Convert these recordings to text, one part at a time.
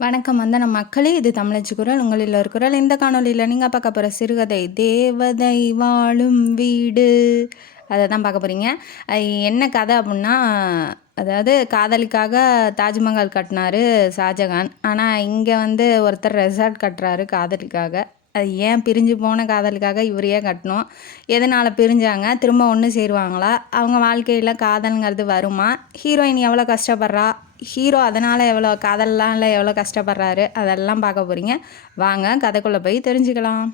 வணக்கம் வந்தன மக்களே, இது தமிழச்சி குரல். உங்களில் ஒரு குரல். இந்த காணொலியில் நீங்கள் பார்க்க போகிற சிறுகதை தேவதை வாழும் வீடு, அதை தான் பார்க்க போகிறீங்க. என்ன கதை அப்படின்னா, அதாவது காதலிக்காக தாஜ்மஹால் கட்டினாரு ஷாஜகான். ஆனால் இங்கே வந்து ஒருத்தர் ரெசார்ட் கட்டுறாரு காதலிக்காக. அது ஏன் பிரிஞ்சு போன காதலுக்காக இவர் ஏன் கட்டணும், எதனால் பிரிஞ்சாங்க, திரும்ப ஒன்று சேருவாங்களா, அவங்க வாழ்க்கையில் காதல்ங்கிறது வருமா, ஹீரோயின் எவ்வளோ கஷ்டப்படுறா, ஹீரோ அதனால் எவ்வளோ காதல்லாம் இல்லை எவ்வளோ கஷ்டப்படுறாரு, அதெல்லாம் பார்க்க போகிறீங்க. வாங்க கதைக்குள்ளே போய் தெரிஞ்சுக்கலாம்.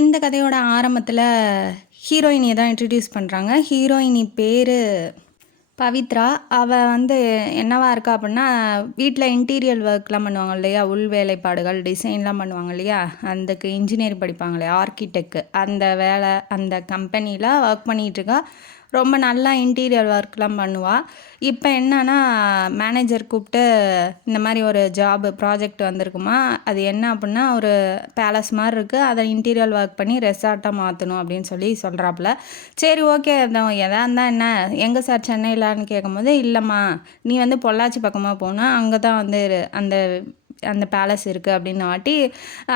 இந்த கதையோட ஆரம்பத்தில் ஹீரோயினியை தான் இன்ட்ரடியூஸ் பண்ணுறாங்க. ஹீரோயினி பேர் பவித்ரா. அவள் வந்து என்னவா இருக்கா அப்படின்னா, வீட்டில் இன்டீரியர் ஒர்க்லாம் பண்ணுவாங்க இல்லையா, உள் வேலைப்பாடுகள் டிசைன்லாம் பண்ணுவாங்க இல்லையா, அதுக்கு இன்ஜினியரிங் படிப்பாங்க இல்லையா, ஆர்கிடெக்ட், அந்த வேலை அந்த கம்பெனியில் ஒர்க் பண்ணிகிட்ருக்கா. ரொம்ப நல்லா இன்டீரியர் ஒர்க்லாம் பண்ணுவாள். இப்போ என்னன்னா, மேனேஜர் கூப்பிட்டு இந்த மாதிரி ஒரு ப்ராஜெக்ட் வந்திருக்குமா, அது என்ன அப்படின்னா ஒரு பேலஸ் மாதிரி இருக்குது, அதை இன்டீரியர் ஒர்க் பண்ணி ரெசார்ட்டாக மாற்றணும் அப்படின்னு சொல்லி சொல்கிறாப்புல. சரி ஓகே, எதாக இருந்தால் என்ன, எங்கே சார் சென்னையிலான்னு கேட்கும்போது, இல்லைம்மா நீ வந்து பொள்ளாச்சி பக்கமாக போனால் அங்கே தான் வந்து அந்த அந்த பேலஸ் இருக்குது அப்படின்னு வாட்டி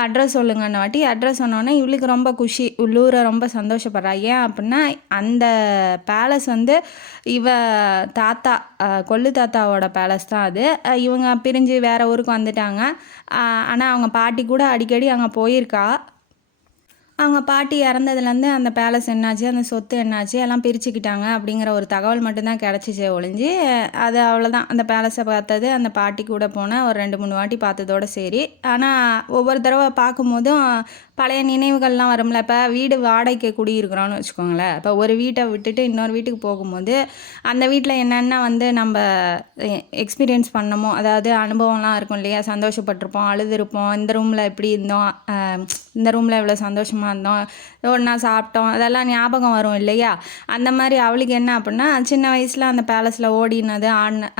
அட்ரஸ் சொல்லுங்கன்னு வாட்டி அட்ரஸ் சொன்னோன்னே இவளுக்கு ரொம்ப குஷி, உள்ளூரை ரொம்ப சந்தோஷப்படுறா. ஏன் அப்படின்னா அந்த பேலஸ் வந்து இவ தாத்தா கொள்ளு தாத்தாவோட பேலஸ் தான் அது. இவங்க பிரிஞ்சு வேறு ஊருக்கு வந்துட்டாங்க. ஆனால் அவங்க பாட்டி கூட அடிக்கடி அங்கே போயிருக்கா. அவங்க பாட்டி இறந்ததுலேருந்து அந்த பேலஸ் என்னாச்சு, அந்த சொத்து என்னாச்சு, எல்லாம் பிரிச்சுக்கிட்டாங்க அப்படிங்கிற ஒரு தகவல் மட்டும்தான் கிடச்சிச்சே ஒழிஞ்சு, அது அவ்வளோதான். அந்த பேலஸை பார்த்தது, அந்த பாட்டி கூட போனால் ஒரு 2-3 வாட்டி பார்த்ததோடு சரி. ஆனால் ஒவ்வொரு தடவை பார்க்கும்போதும் பழைய நினைவுகள்லாம் வரும்ல. இப்போ வீடு வாடகைக்கு குடியிருக்கிறோன்னு வச்சுக்கோங்களேன். இப்போ ஒரு வீட்டை விட்டுட்டு இன்னொரு வீட்டுக்கு போகும்போது அந்த வீட்டில் என்னென்ன வந்து நம்ம எக்ஸ்பீரியன்ஸ் பண்ணமோ, அதாவது அனுபவம்லாம் இருக்கும் இல்லையா, சந்தோஷப்பட்டிருப்போம், அழுதுருப்போம், இந்த ரூமில் எப்படி இருந்தோம், இந்த ரூமில் இவ்வளோ சந்தோஷமாக இருந்தோம், ஒன்றா சாப்பிட்டோம், அதெல்லாம் ஞாபகம் வரும் இல்லையா. அந்த மாதிரி அவளுக்கு என்ன அப்படின்னா, சின்ன வயசில் அந்த பேலஸில் ஓடினது,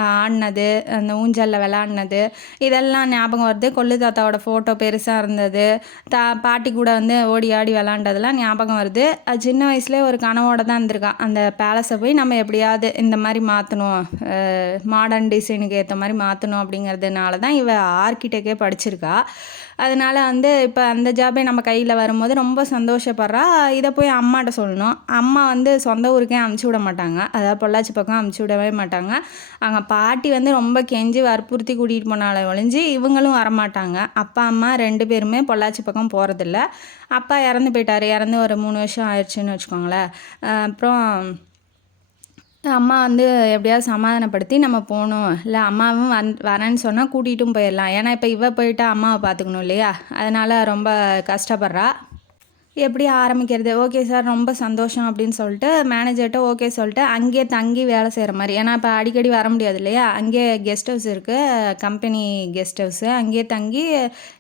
ஆடினது, அந்த ஊஞ்சலில் விளாட்னது, இதெல்லாம் ஞாபகம் வருது. கொள்ளு தாத்தாவோட ஃபோட்டோ பெருசாக இருந்தது, பாட்டி கூட வந்து ஓடி ஆடி விளாண்டதெல்லாம் ஞாபகம் வருது. அது சின்ன வயசுலேயே ஒரு கனவோடு தான் இருந்திருக்கா, அந்த பேலஸை போய் நம்ம எப்படியாவது இந்த மாதிரி மாற்றணும், மாடர்ன் டிசைனுக்கு ஏற்ற மாதிரி மாற்றணும் அப்படிங்கிறதுனால தான் இவ ஆர்கிடெக்டே படிச்சிருக்கா. அதனால் வந்து இப்போ அந்த ஜாபே நம்ம கையில் வரும்போது ரொம்ப சந்தோஷப்படுறா. இதை போய் அம்மாட்ட சொல்லணும். அம்மா வந்து சொந்த ஊருக்கே அமுச்சு விட மாட்டாங்க, அதாவது பொள்ளாச்சி பக்கம் அமுச்சு விடவே மாட்டாங்க. அவங்க பாட்டி வந்து ரொம்ப கெஞ்சி வற்புறுத்தி கூட்டிகிட்டு போனாலே ஒழிஞ்சு இவங்களும் வரமாட்டாங்க. அப்பா அம்மா 2 பேருமே பொள்ளாச்சி பக்கம் போகிறதில்ல. அப்பா இறந்து போயிட்டார், இறந்து ஒரு 3 வருஷம் ஆயிடுச்சுன்னு வச்சுக்கோங்களேன். அப்புறம் அம்மா வந்து எப்படியாவது சமாதானப்படுத்தி நம்ம போகணும், இல்லை அம்மாவும் வரேன்னு சொன்னால் கூட்டிகிட்டும் போயிடலாம். ஏன்னா இப்போ இவ போயிட்டா அம்மாவை பார்த்துக்கணும் இல்லையா, அதனால் ரொம்ப கஷ்டப்படுறா. எப்படி ஆரம்பிக்கிறது, ஓகே சார் ரொம்ப சந்தோஷம் அப்படின்னு சொல்லிட்டு மேனேஜர்கிட்ட ஓகே சொல்லிட்டு அங்கேயே தங்கி வேலை செய்கிற மாதிரி. ஏன்னா இப்போ அடிக்கடி வர முடியாது இல்லையா, அங்கேயே கெஸ்ட் ஹவுஸ் இருக்குது, கம்பெனி கெஸ்ட் ஹவுஸு, அங்கேயே தங்கி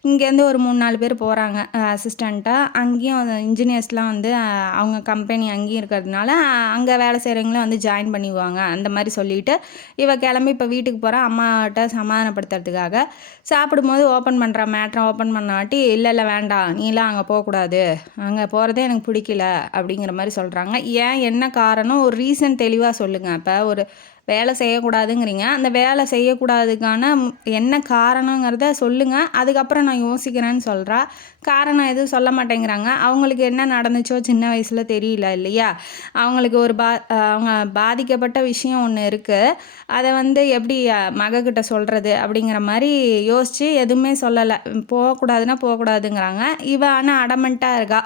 இங்கேருந்து ஒரு 3-4 பேர் போகிறாங்க அசிஸ்டண்ட்டாக. அங்கேயும் இன்ஜினியர்ஸ்லாம் வந்து அவங்க கம்பெனி அங்கேயும் இருக்கிறதுனால அங்கே வேலை செய்கிறவங்களும் வந்து ஜாயின் பண்ணிக்குவாங்க. அந்த மாதிரி சொல்லிவிட்டு இவ கிளம்பி இப்போ வீட்டுக்கு போகிறா அம்மாட்ட சமாதானப்படுத்துறதுக்காக. சாப்பிடும்போது ஓப்பன் பண்ணுறா, மேட்ரை ஓப்பன் பண்ணாட்டி, இல்லை வேண்டாம் நீலாம் அங்கே போகக்கூடாது, அங்கே போகிறதே எனக்கு பிடிக்கல அப்படிங்கிற மாதிரி சொல்கிறாங்க. ஏன், என்ன காரணம், ஒரு ரீசன் தெளிவாக சொல்லுங்கள். இப்போ ஒரு வேலை செய்யக்கூடாதுங்கிறீங்க, அந்த வேலை செய்யக்கூடாதுக்கான என்ன காரணங்கிறத சொல்லுங்கள், அதுக்கப்புறம் நான் யோசிக்கிறேன்னு சொல்கிறா. காரணம் எதுவும் சொல்ல மாட்டேங்கிறாங்க. அவங்களுக்கு என்ன நடந்துச்சோ சின்ன வயசில் தெரியல இல்லையா, அவங்களுக்கு ஒரு அவங்க பாதிக்கப்பட்ட விஷயம் ஒன்று இருக்குது, அதை வந்து எப்படி மகக்கிட்ட சொல்கிறது அப்படிங்கிற மாதிரி யோசித்து எதுவுமே சொல்லலை. போகக்கூடாதுன்னா போகக்கூடாதுங்கிறாங்க. இவ ஆனால் அடமெண்ட்டாக இருக்கா,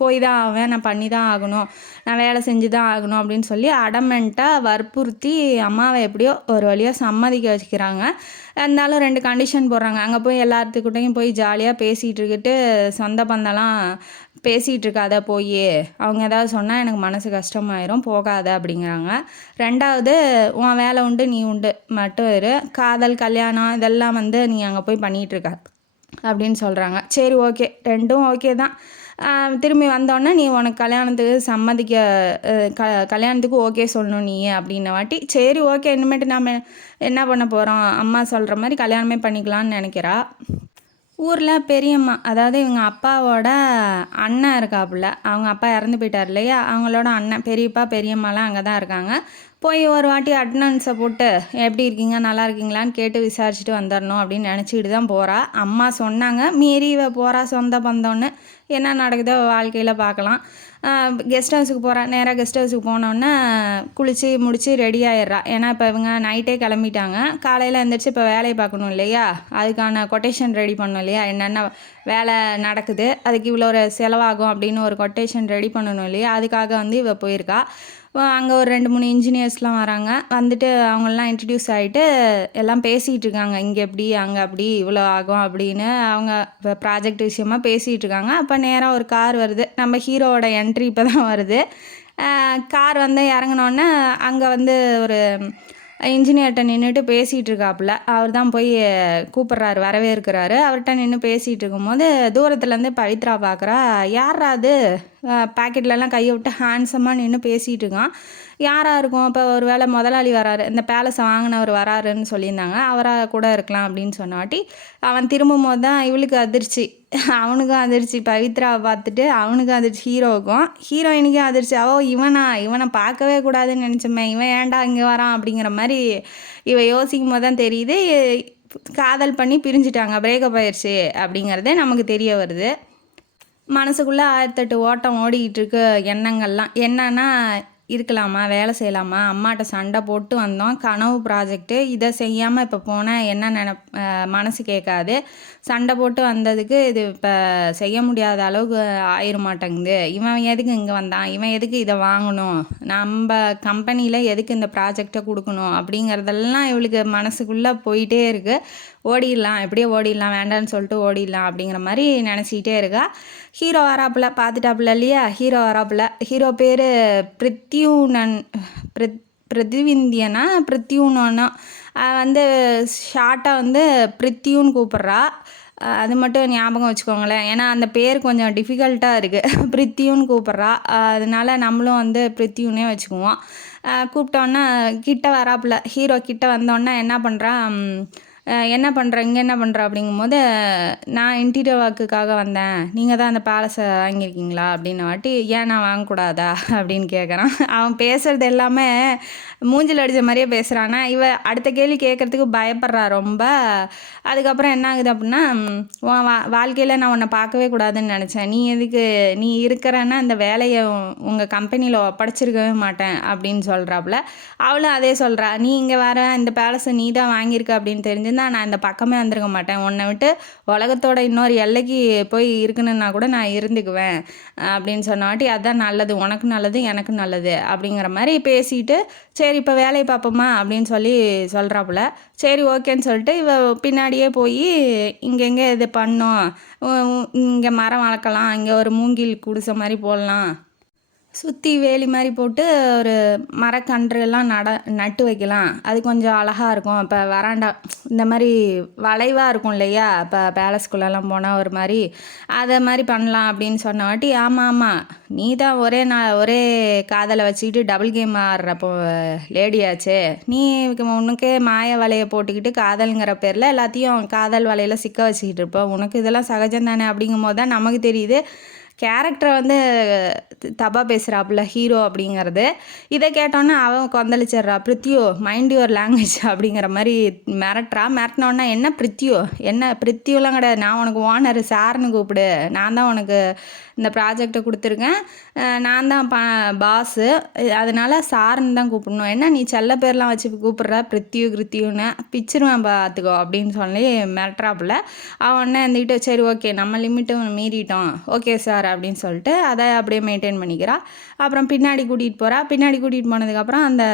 போய் தான் ஆவேன், நான் பண்ணி தான் ஆகணும், நான் வேலை செஞ்சு தான் ஆகணும் அப்படின்னு சொல்லி அடமெண்ட்டாக வற்புறுத்தி அம்மாவை எப்படியோ ஒரு வழியாக சம்மதிக்க வச்சுக்கிறாங்க. இருந்தாலும் 2 கண்டிஷன் போடுறாங்க. அங்கே போய் எல்லாத்துக்கிட்டையும் போய் ஜாலியாக பேசிகிட்டு இருக்கிட்டு சொந்த பந்தெல்லாம் பேசிகிட்டு இருக்காத, போய் அவங்க ஏதாவது சொன்னால் எனக்கு மனசு கஷ்டமாயிரும், போகாத அப்படிங்கிறாங்க. 2வது, உன் வேலை உண்டு நீ உண்டு மட்டும் இரு, காதல் கல்யாணம் இதெல்லாம் வந்து நீ அங்கே போய் பண்ணிகிட்ருக்க அப்படின்னு சொல்கிறாங்க. சரி ஓகே, 2ம் ஓகே தான். திரும்பி வந்தோடனே நீ உனக்கு கல்யாணத்துக்கு கல்யாணத்துக்கு ஓகே சொல்லணும் நீ அப்படின்ன வாட்டி, சரி ஓகே இனிமேட்டு நாம் என்ன பண்ண போகிறோம், அம்மா சொல்கிற மாதிரி கல்யாணமே பண்ணிக்கலான்னு நினைக்கிறா. ஊரில் பெரியம்மா, அதாவது இவங்க அப்பாவோட அண்ணன் இருக்காப்புல. அவங்க அப்பா இறந்து போயிட்டார் இல்லையா, அவங்களோட அண்ணன் பெரியப்பா பெரியம்மாலாம் அங்கே தான் இருக்காங்க. போய் ஒரு வாட்டி அட்டனன்ஸை போட்டு எப்படி இருக்கீங்க நல்லா இருக்கீங்களான்னு கேட்டு விசாரிச்சுட்டு வந்துடணும் அப்படின்னு நினச்சிக்கிட்டு தான் போகிறா. அம்மா சொன்னாங்க, மீறி இவ போகிறா சொந்த பந்தம்னு. என்ன நடக்குதோ வாழ்க்கையில் பார்க்கலாம். கெஸ்ட் ஹவுஸுக்கு போகிறா. நேராக கெஸ்ட் ஹவுஸுக்கு போனோன்னே குளித்து முடித்து ரெடி ஆயிடுறா. ஏன்னா இப்போ இவங்க நைட்டே கிளம்பிட்டாங்க. காலையில் எழுந்திரிச்சு இப்போ வேலையை பார்க்கணும் இல்லையா, அதுக்கான கொட்டேஷன் ரெடி பண்ணணும் இல்லையா, என்னென்ன வேலை நடக்குது, அதுக்கு இவ்வளோ ஒரு செலவாகும் அப்படின்னு ஒரு கொட்டேஷன் ரெடி பண்ணணும் இல்லையா, அதுக்காக வந்து இவ போயிருக்கா. அங்கே ஒரு 2-3 இன்ஜினியர்ஸ்லாம் வராங்க. வந்துட்டு அவங்களாம் இன்ட்ரடியூஸ் ஆகிட்டு எல்லாம் பேசிகிட்டு இருக்காங்க. இங்கே எப்படி அங்கே அப்படி இவ்வளோ ஆகும் அப்படின்னு அவங்க இப்போ ப்ராஜெக்ட் விஷயமா பேசிகிட்டு இருக்காங்க. அப்போ நேராக ஒரு கார் வருது. நம்ம ஹீரோவோட என்ட்ரி இப்போ தான் வருது. கார் வந்து இறங்கினோன்னே அங்கே வந்து ஒரு இன்ஜினியர்கிட்ட நின்றுட்டு பேசிகிட்டு இருக்காப்புல. அவர் தான் போய் கூப்பிட்றாரு, வரவேற்கிறாரு. அவர்கிட்ட நின்று பேசிகிட்டு இருக்கும்போது தூரத்துலேருந்து பவித்ரா பார்க்குறா. யாரா அது பாக்கெட்லலாம் கையை விட்டு ஹேண்ட்ஸமாக நின்று பேசிகிட்டு இருக்கான். யாராக இருக்கும், இப்போ ஒரு வேளை முதலாளி வராரு, இந்த பேலஸை வாங்கினவர் வராருன்னு சொல்லியிருந்தாங்க, அவராக கூட இருக்கலாம் அப்படின்னு சொன்னாட்டி அவன் திரும்பும் போது தான் இவளுக்கு அதிர்ச்சி. அவனுக்கும் அதிர்ச்சி, பவித்ராவை பார்த்துட்டு அவனுக்கும் அதிர்ச்சி, ஹீரோவுக்கும். ஹீரோயினுக்கும் அதிர்ச்சி. இவனை பார்க்கவே கூடாதுன்னு நினச்சோமே, இவன் ஏன்டா இங்கே வரான் அப்படிங்கிற மாதிரி இவ யோசிக்கும் போது தான் தெரியுது காதல் பண்ணி பிரிஞ்சுட்டாங்க, பிரேக்கப் ஆயிடுச்சு அப்படிங்கிறதே நமக்கு தெரிய வருது. மனசுக்குள்ளே 1008 ஓட்டம் ஓடிக்கிட்டு இருக்கு எண்ணங்கள்லாம். என்னன்னா, இருக்கலாமா, வேலை செய்யலாமா, அம்மாட்ட சண்டை போட்டு வந்தோம், கனவு ப்ராஜெக்ட்டு, இதை செய்யாமல் இப்போ போனால் என்ன மனசு கேட்காது. சண்டை போட்டு வந்ததுக்கு இது இப்போ செய்ய முடியாத அளவுக்கு ஆயிர மாட்டேங்குது. இவன் எதுக்கு இங்கே வந்தான், இவன் எதுக்கு இதை வாங்கணும், நம்ம கம்பெனியில் எதுக்கு இந்த ப்ராஜெக்டை கொடுக்கணும் அப்படிங்கிறதெல்லாம் இவளுக்கு மனசுக்குள்ளே போயிட்டே இருக்குது. ஓடிடலாம், எப்படியோ ஓடிடலாம், வேண்டான்னு சொல்லிட்டு ஓடிடலாம் அப்படிங்கிற மாதிரி நினச்சிக்கிட்டே இருக்கா. ஹீரோ வராப்புல, பார்த்துட்டாப்புல இல்லையா, ஹீரோ வராப்புல. ஹீரோ பேர் பிரித்யூனன், பிரதிவிந்தியனா பிரித்யூனோ, வந்து ஷார்ட்டாக வந்து பிரித்யூன்னு கூப்பிட்றா. அது மட்டும் ஞாபகம் வச்சுக்கோங்களேன், ஏன்னா அந்த பேர் கொஞ்சம் டிஃபிகல்ட்டாக இருக்குது. பிரித்யூன்னு கூப்பிட்றா, அதனால நம்மளும் வந்து பிரித்யூனே வச்சுக்குவோம். கூப்பிட்டோன்னா கிட்ட வராப்புல. ஹீரோ கிட்ட வந்தோன்னே என்ன பண்ணுறா, என்ன பண்ணுற இங்கே என்ன பண்ணுற அப்படிங்கும்போது, நான் இன்டீரியர் ஒர்க்குக்காக வந்தேன், நீங்கள் தான் அந்த பேலஸை வாங்கியிருக்கீங்களா அப்படின்னு வாட்டி, ஏன் நான் வாங்கக்கூடாதா அப்படின்னு கேட்குறான். அவன் பேசுகிறது எல்லாமே மூஞ்சில் அடித்த மாதிரியே பேசுகிறானா. இவ அடுத்த கேள்வி கேட்குறதுக்கு பயப்படுறா ரொம்ப. அதுக்கப்புறம் என்ன ஆகுது அப்படின்னா, உன் வாழ்க்கையில் நான் உன்னை பார்க்கவே கூடாதுன்னு நினச்சேன், நீ இருக்கிறன்னா அந்த வேலையை உங்கள் கம்பெனியில் ஒப்படைச்சிருக்கவே மாட்டேன் அப்படின்னு சொல்கிறாப்புல. அவளும் அதே சொல்கிறா, நீ இங்கே வர இந்த பேலஸை நீ தான் வாங்கியிருக்க அப்படின்னு தெரிஞ்சிருந்தா நான் இந்த பக்கமே வந்திருக்க மாட்டேன், உன்னை விட்டு உலகத்தோட இன்னொரு எல்லைக்கு போய் இருக்கணுன்னா கூட நான் இருந்துக்குவேன் அப்படின்னு சொன்னாட்டி, அதுதான் நல்லது, உனக்கு நல்லது எனக்கு நல்லது அப்படிங்கிற மாதிரி பேசிட்டு, சரி இப்போ வேலையை பார்ப்போமா அப்படின்னு சொல்கிறாப்புல. சரி ஓகேன்னு சொல்லிட்டு இவ பின்னாடியே போய் இங்கெங்கே இது பண்ணோம், இங்கே மரம் வளர்க்கலாம், இங்கே ஒரு மூங்கில் குடிசை மாதிரி போடலாம், சுற்றி வேலி மாதிரி போட்டு ஒரு மரக்கன்றுலாம் நட்டு வைக்கலாம், அது கொஞ்சம் அழகாக இருக்கும், இப்போ வராண்டா இந்த மாதிரி வளைவாக இருக்கும் இல்லையா, இப்போ பேலஸ்குள்ளெல்லாம் போனால் ஒரு மாதிரி அதை மாதிரி பண்ணலாம் அப்படின்னு சொன்ன வாட்டி, ஆமாம் நீ தான் ஒரே காதலை வச்சுக்கிட்டு டபுள் கேம் ஆடுறப்போ லேடியாச்சே, நீ உனக்கே மாய வலையை போட்டுக்கிட்டு காதலுங்கிற பேரில் எல்லாத்தையும் காதல் வலையில் சிக்க வச்சுக்கிட்டு இருப்போம், உனக்கு இதெல்லாம் சகஜம் தானே அப்படிங்கும் போது தான் நமக்கு தெரியுது கேரக்டரை வந்து தப்பாக பேசுகிறாப்புல ஹீரோ அப்படிங்கிறது. இதை கேட்டோன்னே அவன் கொந்தளிச்சிட்றா, பிரித்யோ மைண்ட் யுவர் லாங்குவேஜ் அப்படிங்கிற மாதிரி மிரட்டினோன்னா, என்ன பிரித்யோ, என்ன பிரித்யோலாம் கிடையாது, நான் உனக்கு ஓனர் சார்னு கூப்பிடு, நான் தான் உனக்கு இந்த ப்ராஜெக்டை கொடுத்துருக்கேன், நான் தான் பாஸு, அதனால் சார்னு தான் கூப்பிடணும், என்ன நீ செல்ல பேர்லாம் வச்சு கூப்பிட்ற கிருத்தியூன்னு பிச்சிருவேன் பார்த்துக்கோ அப்படின்னு சொல்லி மிரட்டுறாப்புல. அவன் உடனே இருந்துக்கிட்டு, சரி ஓகே நம்ம லிமிட்டும் மீறிட்டோம், ஓகே சார் அப்படின்னு சொல்லிட்டு அதை அப்படியே மெயின்டைன் பண்ணிக்கிறா. அப்புறம் பின்னாடி கூட்டிகிட்டு போனதுக்கப்புறம் அந்த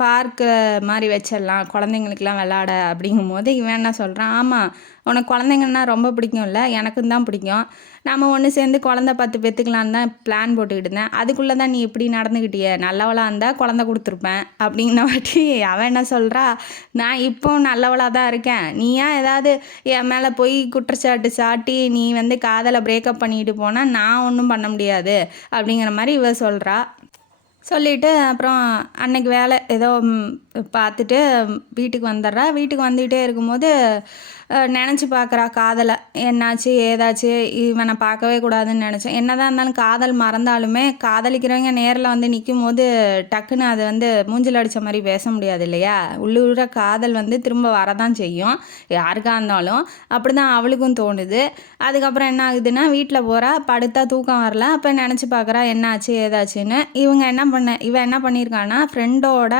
பார்க்கு மாதிரி வச்சிடலாம் குழந்தைங்களுக்கெல்லாம் விளாட அப்படிங்கும் போது இவன் என்ன சொல்கிறான், ஆமாம் உனக்கு குழந்தைங்கன்னா ரொம்ப பிடிக்கும்ல, எனக்கும் தான் பிடிக்கும், நம்ம ஒன்று சேர்ந்து குழந்த 10 பெற்றுக்கலான்னு தான் பிளான் போட்டுக்கிட்டு இருந்தேன், அதுக்குள்ளே தான் நீ இப்படி நடந்துக்கிட்டிய, நல்லவளாக இருந்தால் குழந்த கொடுத்துருப்பேன் அப்படின்ன வாட்டி அவன் என்ன சொல்கிறா, நான் இப்போ நல்லவளாக தான் இருக்கேன், நீயா ஏதாவது என் மேலே போய் குற்றச்சாட்டு சாட்டி நீ வந்து காதலை பிரேக்கப் பண்ணிட்டு போனால் நான் ஒன்றும் பண்ண முடியாது அப்படிங்கிற மாதிரி இவ சொல்கிறா. சொல்லிவிட்டு அப்புறம் அன்னைக்கு வேலை ஏதோ பார்த்துட்டு வீட்டுக்கு வந்துடுறா. வீட்டுக்கு வந்துகிட்டே இருக்கும்போது நினச்சி பார்க்குறா காதலை, என்னாச்சு ஏதாச்சு இவனை பார்க்கவே கூடாதுன்னு நினச்சேன். என்னதான் இருந்தாலும் காதல் மறந்தாலுமே காதலிக்கிறவங்க நேரில் வந்து நிற்கும் போது டக்குன்னு அது வந்து மூஞ்சில் அடித்த மாதிரி பேச முடியாது இல்லையா? உள்ளூர காதல் வந்து திரும்ப வரதான் செய்யும் யாருக்காக இருந்தாலும். அப்படி தான் அவளுக்கும் தோணுது. அதுக்கப்புறம் என்ன ஆகுதுன்னா, வீட்டில் போகிறா, படுத்தா தூக்கம் வரல. அப்போ நினச்சி பார்க்குறா என்னாச்சு ஏதாச்சுன்னு. இவன் என்ன பண்ணியிருக்கான்னா, ஃப்ரெண்டோட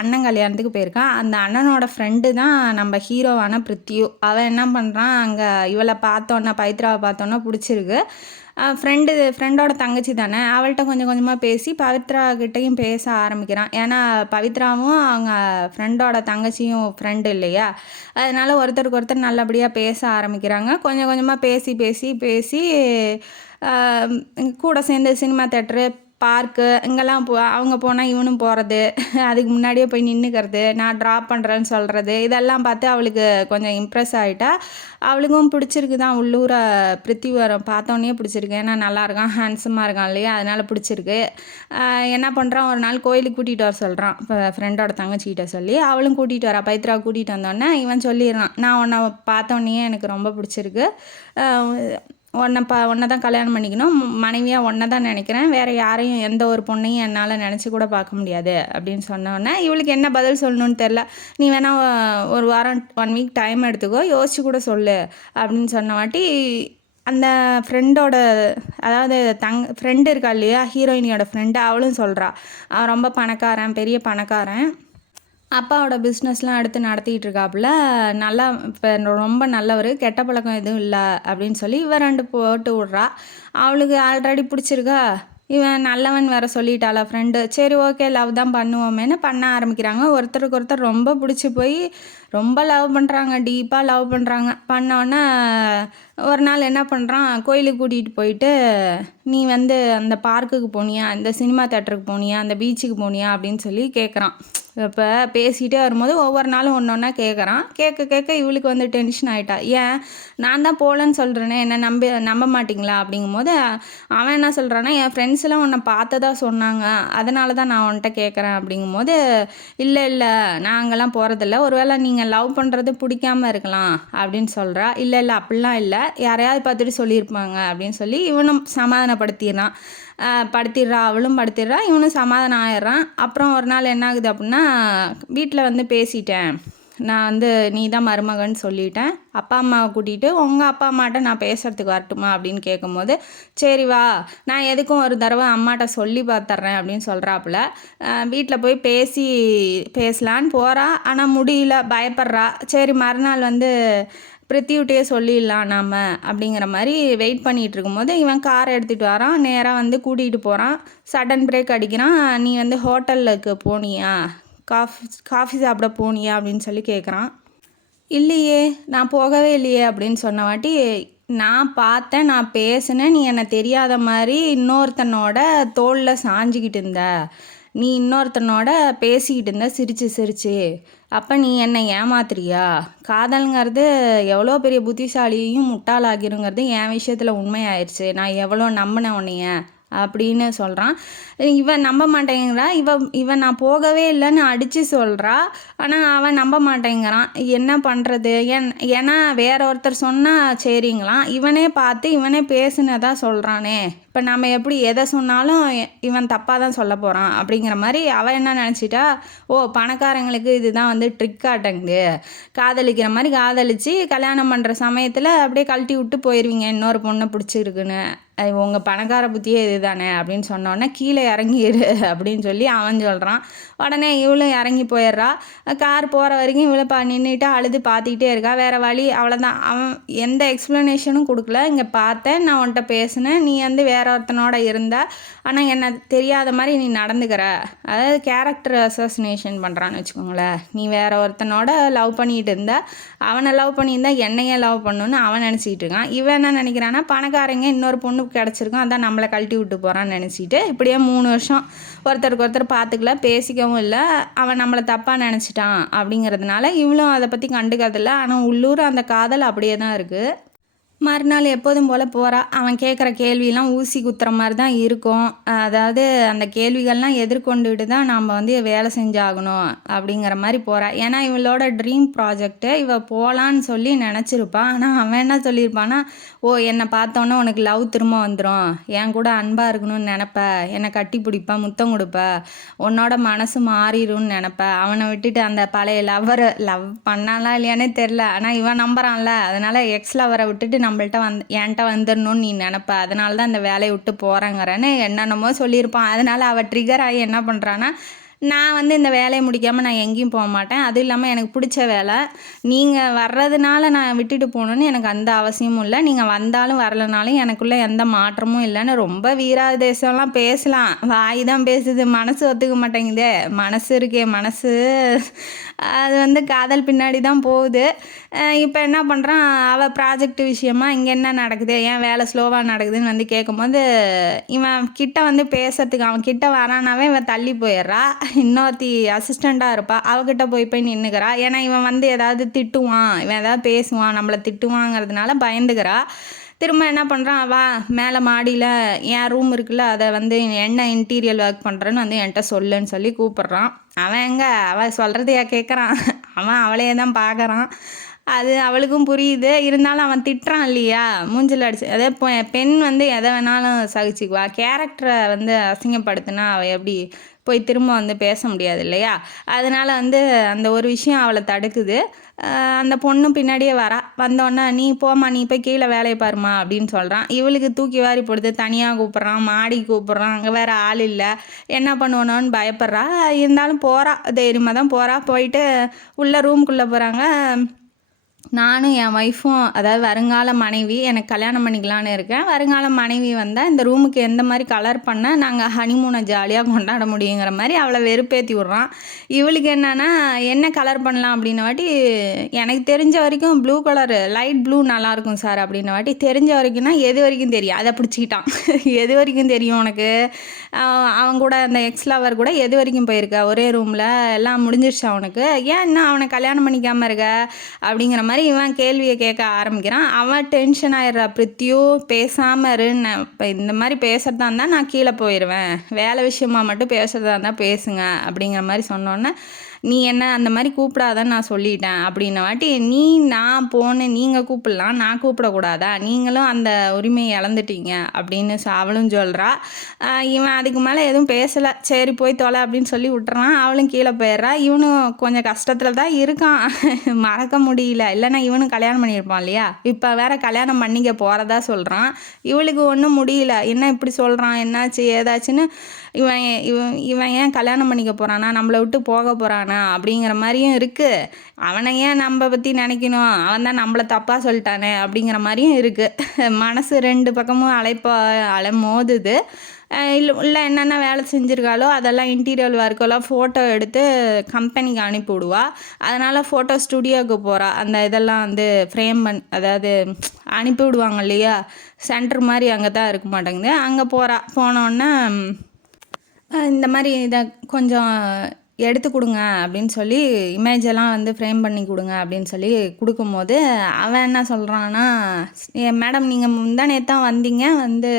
அண்ணன் கல்யாணத்துக்கு போயிருக்கான். அந்த அண்ணனோட ஃப்ரெண்டு தான் நம்ம ஹீரோவான பிருத்தியு. அவன் என்ன பண்ணுறான், அங்கே இவளை பார்த்தோன்னா, பவித்ராவை பார்த்தோன்னா பிடிச்சிருக்கு. ஃப்ரெண்டோட தங்கச்சி தானே, அவள்கிட்ட கொஞ்சம் கொஞ்சமாக பேசி பவித்ரா கிட்டேயும் பேச ஆரம்பிக்கிறான். ஏன்னா பவித்ராவும் அவங்க ஃப்ரெண்டோட தங்கச்சியும் ஃப்ரெண்டு இல்லையா? அதனால் ஒருத்தருக்கு ஒருத்தர் நல்லபடியாக பேச ஆரம்பிக்கிறாங்க. கொஞ்சம் கொஞ்சமாக பேசி பேசி பேசி கூட சேர்ந்து சினிமா தேட்டரு, பார்க்கு இங்கெல்லாம் அவங்க போனால் இவனும் போகிறது, அதுக்கு முன்னாடியே போய் நின்றுக்கிறது, நான் ட்ராப் பண்ணுறேன்னு சொல்கிறது, இதெல்லாம் பார்த்து அவளுக்கு கொஞ்சம் இம்ப்ரெஸ் ஆகிட்டா. அவளுக்கும் பிடிச்சிருக்கு தான். உள்ளூரை பிருத்திவரம் பார்த்தோன்னே பிடிச்சிருக்கு. ஏன்னா நல்லாயிருக்கான், ஹேண்ட்ஸமாக இருக்கான் இல்லையா? அதனால் பிடிச்சிருக்கு. என்ன பண்ணுறான், ஒரு நாள் கோயிலுக்கு கூட்டிகிட்டு வர சொல்கிறான். இப்போ ஃப்ரெண்டோட தங்கச்சிக்கிட்ட சொல்லி அவளும் கூட்டிகிட்டு வரா. பவித்ரா கூட்டிகிட்டு வந்தோடனே இவன் சொல்லிடுறான், நான் உன்னை பார்த்தோன்னே எனக்கு ரொம்ப பிடிச்சிருக்கு, உன்னை தான் கல்யாணம் பண்ணிக்கணும், மனைவியாக ஒன்றை தான் நினைக்கிறேன், வேறு யாரையும் எந்த ஒரு பொண்ணையும் என்னால் நினச்சி கூட பார்க்க முடியாது அப்படின்னு சொன்னோன்னே இவளுக்கு என்ன பதில் சொல்லணும்னு தெரில. நீ வேணால் ஒரு வாரம் 1 வீக் டைம் எடுத்துக்கோ, யோசிச்சு கூட சொல்லு அப்படின்னு சொன்ன வாட்டி அந்த ஃப்ரெண்டோட, அதாவது ஃப்ரெண்டு இருக்கா இல்லையா, ஹீரோயினியோட ஃப்ரெண்டு, அவளும் சொல்கிறா அவன் ரொம்ப பணக்காரன், பெரிய பணக்காரன், அப்பாவோட பிஸ்னஸ்லாம் எடுத்து நடத்திட்டு இருக்காப்புல, நல்லா இப்போ ரொம்ப நல்லவர், கெட்ட பழக்கம் எதுவும் இல்லை அப்படின்னு சொல்லி இவன் 2 போட்டு விட்றா. அவளுக்கு ஆல்ரெடி பிடிச்சிருக்கா, இவன் நல்லவன் வேறு சொல்லிட்டாளா ஃப்ரெண்டு. சரி ஓகே, லவ் தான் பண்ணுவோமேனு பண்ண ஆரம்பிக்கிறாங்க. ஒருத்தருக்கு ஒருத்தர் ரொம்ப பிடிச்சி போய் ரொம்ப லவ் பண்ணுறாங்க, டீப்பாக லவ் பண்ணுறாங்க. பண்ணோன்னே ஒரு நாள் என்ன பண்ணுறான், கோயிலுக்கு கூட்டிகிட்டு போயிட்டு, நீ வந்து அந்த பார்க்குக்கு போனியா, இந்த சினிமா தேட்டருக்கு போனியா, அந்த பீச்சுக்கு போனியா அப்படின்னு சொல்லி கேட்குறான். இப்போ பேசிகிட்டே வரும்போது ஒவ்வொரு நாளும் ஒன்று ஒன்றா கேட்குறான். கேட்க இவளுக்கு வந்து டென்ஷன் ஆகிட்டா. ஏன், நான் தான் போகலன்னு சொல்கிறேனே, என்னை நம்ப மாட்டிங்களா அப்படிங்கும்போது அவன் என்ன சொல்கிறான்னா, என் ஃப்ரெண்ட்ஸ்லாம் உன்னை பார்த்ததா சொன்னாங்க, அதனால தான் நான் உன்கிட்ட கேட்குறேன் அப்படிங்கும்போது, இல்லை நான் அங்கெல்லாம் போகிறதில்ல, ஒருவேளை நீங்கள் லவ் பண்ணுறது பிடிக்காமல் இருக்கலாம் அப்படின்னு சொல்கிறா. இல்லை அப்படிலாம் இல்லை, யாரையாவது பார்த்துட்டு சொல்லியிருப்பாங்க அப்படின்னு சொல்லி இவனும் சமாதானப்படுத்திடுறான். அவளும் படுத்திடுறா, இவனும் சமாதானம் ஆயிடுறான். அப்புறம் ஒரு நாள் என்ன ஆகுது அப்படின்னா, வீட்டில் வந்து பேசிட்டேன், நான் வந்து நீ தான் மருமகன்னு சொல்லிட்டேன், அப்பா அம்மாவை கூட்டிகிட்டு உங்கள் அப்பா அம்மாட்ட நான் பேசுகிறதுக்கு வரட்டுமா அப்படின்னு கேட்கும்போது, சரி வா, நான் எதுக்கும் ஒரு தடவை அம்மாட்ட சொல்லி பார்த்துட்றேன் அப்படின்னு சொல்கிறாப்புல. வீட்டில் போய் பேசலான்னு போகிறா, ஆனால் முடியல, பயப்படுறா. சரி மறுநாள் வந்து பிருத்திவிட்டே சொல்லிடலாம் நாம் அப்படிங்கிற மாதிரி வெயிட் பண்ணிகிட்டு இருக்கும்போது இவன் காரை எடுத்துகிட்டு வரான். நேராக வந்து கூட்டிகிட்டு போகிறான். சடன் பிரேக் அடிக்கிறான். நீ வந்து ஹோட்டலுக்கு போனியா, காஃபி சாப்பிட போனியா அப்படின்னு சொல்லி கேட்குறான். இல்லையே, நான் போகவே இல்லையே அப்படின்னு சொன்ன வாட்டி, நான் பார்த்தேன், நான் பேசினேன், நீ என்னை தெரியாத மாதிரி இன்னொருத்தனோட தோளில் சாஞ்சிக்கிட்டு இருந்த, நீ இன்னொருத்தனோட பேசிக்கிட்டு இருந்த சிரிச்சு, அப்போ நீ என்னை ஏமாத்துறியா? காதல்ங்கிறது எவ்வளோ பெரிய புத்திசாலியையும் முட்டாளாகிருங்கிறது என் விஷயத்தில் உண்மையாயிடுச்சு, நான் எவ்வளோ நம்பினேன் உன்னைய அப்படின்னு சொல்கிறான். இவன் நம்ப மாட்டேங்கிறா. இவன் நான் போகவே இல்லைன்னு அடித்து சொல்கிறா. ஆனால் அவன் நம்ப மாட்டேங்கிறான். என்ன பண்ணுறது? ஏன்னா வேற ஒருத்தர் சொன்னால் சரிங்களாம், இவனே பார்த்து இவனே பேசுனதா சொல்கிறானே, இப்போ நம்ம எப்படி எதை சொன்னாலும் இவன் தப்பாக தான் சொல்ல போகிறான் அப்படிங்கிற மாதிரி அவன் என்ன நினச்சிட்டா, ஓ பணக்காரங்களுக்கு இதுதான் வந்து ட்ரிக் ஆட்டங்கு, காதலிக்கிற மாதிரி காதலிச்சு கல்யாணம் பண்ணுற சமயத்தில் அப்படியே கழட்டி விட்டு போயிடுவீங்க இன்னொரு பொண்ணை பிடிச்சிருக்குன்னு, உங்கள் பணக்கார புத்தியே இது தானே அப்படின்னு சொன்னோன்னே கீழே இறங்கிடு அப்படின்னு சொல்லி அவன் சொல்கிறான். உடனே இவளும் இறங்கி போயிடுறா. கார் போகிற வரைக்கும் இவளை நின்றுட்டு அழுது பார்த்துக்கிட்டே இருக்கா. வேறு வழி, அவ்வளோதான். அவன் எந்த எக்ஸ்ப்ளனேஷனும் கொடுக்கல. இங்கே பார்த்தேன், நான் உன்கிட்ட பேசினேன், நீ வந்து வேற ஒருத்தனோட இருந்த, ஆனால் என்ன தெரியாத மாதிரி நீ நடந்துக்கிற, அதாவது கேரக்டர் அசாசினேஷன் பண்ணுறான்னு வச்சுக்கோங்களேன். நீ வேற ஒருத்தனோட லவ் பண்ணிகிட்டு இருந்த, அவனை லவ் பண்ணியிருந்தா என்னையே லவ் பண்ணணுன்னு அவன் நினச்சிக்கிட்டு இருக்கான். இவன் என்ன நினைக்கிறான்னா, பணக்காரங்க இன்னொரு பொண்ணு கிடச்சிருக்கான், அதான் நம்மளை கழட்டி விட்டு போகிறான்னு நினச்சிட்டு இப்படியே 3 வருஷம் ஒருத்தருக்கு ஒருத்தர் பார்த்துக்கல, பேசிக்கவும் இல்லை. அவன் நம்மளை தப்பாக நினச்சிட்டான் அப்படிங்கிறதுனால இவளும் அதை பற்றி கண்டுக்கிறதில்ல. ஆனால் உள்ளூர் அந்த காதல் அப்படியே தான் இருக்குது. மறுநாள் எப்போதும் போல் போகிறா. அவன் கேட்குற கேள்வியெல்லாம் ஊசி குத்துற மாதிரி தான் இருக்கும். அதாவது அந்த கேள்விகள்லாம் எதிர்கொண்டுட்டு தான் நாம் வந்து வேலை செஞ்சாகணும் அப்படிங்கிற மாதிரி போகிறா. ஏன்னா இவளோட ட்ரீம் ப்ராஜெக்ட்டு இவ போகலான்னு சொல்லி நினச்சிருப்பான். ஆனால் அவன் என்ன சொல்லியிருப்பான்னா, ஓ என்னை பார்த்தோன்னே உனக்கு லவ் திரும்ப வந்துடும், என் கூட அன்பாக இருக்கணும்னு நினப்ப, என்னை கட்டி பிடிப்ப, முத்தம் கொடுப்ப, உன்னோட மனசு மாறிடும்னு நினப்ப, அவனை விட்டுட்டு அந்த பழைய லவ் பண்ணாலாம் இல்லையானே தெரில, ஆனால் இவன் நம்புறான்ல, அதனால் எக்ஸ் லவரை விட்டுட்டு நம்மள்ட்ட என்கிட்ட வந்துடணும்னு நீ நினப்ப, அதனால தான் அந்த வேலையை விட்டு போகிறேங்கிறேன்னு என்னென்னமோ சொல்லியிருப்பான். அதனால் அவள் ட்ரிகர் ஆகி என்ன பண்ணுறான்னா, நான் வந்து இந்த வேலையை முடிக்காமல் நான் எங்கேயும் போக மாட்டேன், அதுவும் இல்லாமல் எனக்கு பிடிச்ச வேலை, நீங்கள் வர்றதுனால நான் விட்டுட்டு போகணுன்னு எனக்கு அந்த அவசியமும் இல்லை, நீங்கள் வந்தாலும் வரலைனாலும் எனக்குள்ளே எந்த மாற்றமும் இல்லைன்னு ரொம்ப வீராதேசம்லாம் பேசலாம். வாய் தான் பேசுது, மனசு ஒத்துக்க மாட்டேங்குதே. மனசு இருக்கே மனசு, அது வந்து காதல் பின்னாடி தான் போகுது. இப்போ என்ன பண்ணுறான், அவள் ப்ராஜெக்ட் விஷயமா இங்கே என்ன நடக்குது, ஏன் வேலை ஸ்லோவாக நடக்குதுன்னு வந்து கேட்கும்போது இவன் கிட்ட வந்து பேசுறதுக்கு அவன் கிட்ட வரானாவே இவன் தள்ளி போயிடுறா. இன்னொருத்தி அசிஸ்டண்ட்டாக இருப்பா, அவகிட்ட போய் நின்றுக்கிறா. ஏன்னா இவன் வந்து ஏதாவது திட்டுவான், இவன் ஏதாவது பேசுவான், நம்மளை திட்டுவாங்கிறதுனால பயந்துக்கிறா. திரும்ப என்ன பண்ணுறான், வா மேலே மாடியில் என் ரூம் இருக்குல்ல, அதை வந்து என்ன இன்டீரியல் ஒர்க் பண்ணுறேன்னு வந்து என்கிட்ட சொல்லுன்னு சொல்லி கூப்பிட்றான். அவன் எங்கே, அவன் சொல்கிறதையா கேட்குறான், அவன் அவளையே தான் பார்க்குறான். அது அவளுக்கும் புரியுது, இருந்தாலும் அவன் திட்டுறான் இல்லையா, மூஞ்சில் அடிச்சு. அதே பெண் வந்து எதை வேணாலும் சகிச்சுக்குவா, கேரக்டரை வந்து அசிங்கப்படுத்தினா அவள் எப்படி போய் திரும்ப வந்து பேச முடியாது இல்லையா. அதனால் வந்து அந்த ஒரு விஷயம் அவளை தடுக்குது. அந்த பொண்ணு பின்னாடியே வரா. வந்தோடனே நீ போம்மா, நீ போய் கீழே வேலையை பாருமா அப்படின்னு சொல்கிறான். இவளுக்கு தூக்கி வாரி போடுது, தனியாக கூப்பிட்றான், மாடி கூப்பிட்றான், அங்கே வேறு ஆள் இல்லை, என்ன பண்ணுவோன்னு பயப்படுறா. இருந்தாலும் போகிறா, தைரியமாக தான் போகிறா. போயிட்டு உள்ள ரூம்குள்ளே போகிறாங்க. நானும் என் ஒய்ஃபும், அதாவது வருங்கால மனைவி, எனக்கு கல்யாணம் பண்ணிக்கலான்னு இருக்கேன். வருங்கால மனைவி வந்தால் இந்த ரூமுக்கு எந்த மாதிரி கலர் பண்ணால் நாங்கள் ஹனிமூனை ஜாலியாக கொண்டாட முடியுங்கிற மாதிரி அவளை வெறுப்பேற்றி விட்றான். இவளுக்கு என்னென்னா என்ன கலர் பண்ணலாம் அப்படின்ன வாட்டி, எனக்கு தெரிஞ்ச வரைக்கும் ப்ளூ கலரு, லைட் ப்ளூ நல்லாயிருக்கும் சார் அப்படின்ன வாட்டி, தெரிஞ்ச வரைக்கும்னா எது வரைக்கும் தெரியும், அதை பிடிச்சிக்கிட்டான். எது வரைக்கும் தெரியும் உனக்கு, அவன் கூட அந்த எக்ஸ் லவர் கூட எது வரைக்கும் போயிருக்க, ஒரே ரூமில் எல்லாம் முடிஞ்சிருச்சு அவனுக்கு, ஏன் இன்னும் அவனை கல்யாணம் பண்ணிக்காமல் இருக்க அப்படிங்கிற மாதிரி இவன் கேள்வியை கேட்க ஆரம்பிக்கிறான். அவன் டென்ஷன் ஆயிடுறா. பிரித்தியோ பேசாமல் இருன்னு, இப்போ இந்த மாதிரி பேசுகிறதா இருந்தால் நான் கீழே போயிடுவேன், வேலை விஷயமா மட்டும் பேசுகிறதா இருந்தால் பேசுங்க அப்படிங்கிற மாதிரி சொன்னோன்னே, நீ என்ன அந்த மாதிரி கூப்பிடாதன்னு நான் சொல்லிட்டேன் அப்படின்ன வாட்டி, நான் போனேன், நீங்கள் கூப்பிடலாம், நான் கூப்பிடக்கூடாதா, நீங்களும் அந்த உரிமையை இழந்துட்டீங்க அப்படின்னு அவளும் சொல்கிறா. இவன் அதுக்கு மேலே எதுவும் பேசலை, சரி போய் தொலை அப்படின்னு சொல்லி விட்டுறான். அவளும் கீழே போயிடுறா. இவனும் கொஞ்சம் கஷ்டத்தில் தான் இருக்கான், மறக்க முடியல, இல்லைன்னா இவனும் கல்யாணம் பண்ணியிருப்பான் இல்லையா. இப்போ வேற கல்யாணம் பண்ணிக்க போகிறதா சொல்கிறான். இவளுக்கு ஒன்றும் முடியல, என்ன இப்படி சொல்கிறான், என்னாச்சு ஏதாச்சுன்னு. இவன் ஏன் கல்யாணம் பண்ணிக்க போகிறானா, நம்மளை விட்டு போக போகிறானா அப்படிங்கிற மாதிரியும் இருக்குது. அவனை ஏன் நம்ம பற்றி நினைக்கணும், அவன் தான் நம்மளை தப்பாக சொல்லிட்டானே அப்படிங்கிற மாதிரியும் இருக்குது. மனசு ரெண்டு பக்கமும் அலைமோதுது. இல்லை என்னென்ன வேலை செஞ்சுருக்காளோ அதெல்லாம் இன்டீரியர் ஒர்க்கெல்லாம் ஃபோட்டோ எடுத்து கம்பெனிக்கு அனுப்பி விடுவா. அதனால் ஃபோட்டோ ஸ்டுடியோவுக்கு போகிறா. அந்த இதெல்லாம் வந்து அதாவது அனுப்பி விடுவாங்க இல்லையா, சென்டர் மாதிரி அங்கே தான் இருக்க மாட்டேங்குது, அங்கே போகிறா. போனோடனே இந்த மாதிரி இதை கொஞ்சம் எடுத்து கொடுங்க அப்படின்னு சொல்லி, இமேஜெல்லாம் வந்து ஃப்ரேம் பண்ணி கொடுங்க அப்படின்னு சொல்லி கொடுக்கும்போது அவன் என்ன சொல்கிறான்னா, மேடம் நீங்கள் முந்தா நேற்று தான் வந்தீங்க, வந்து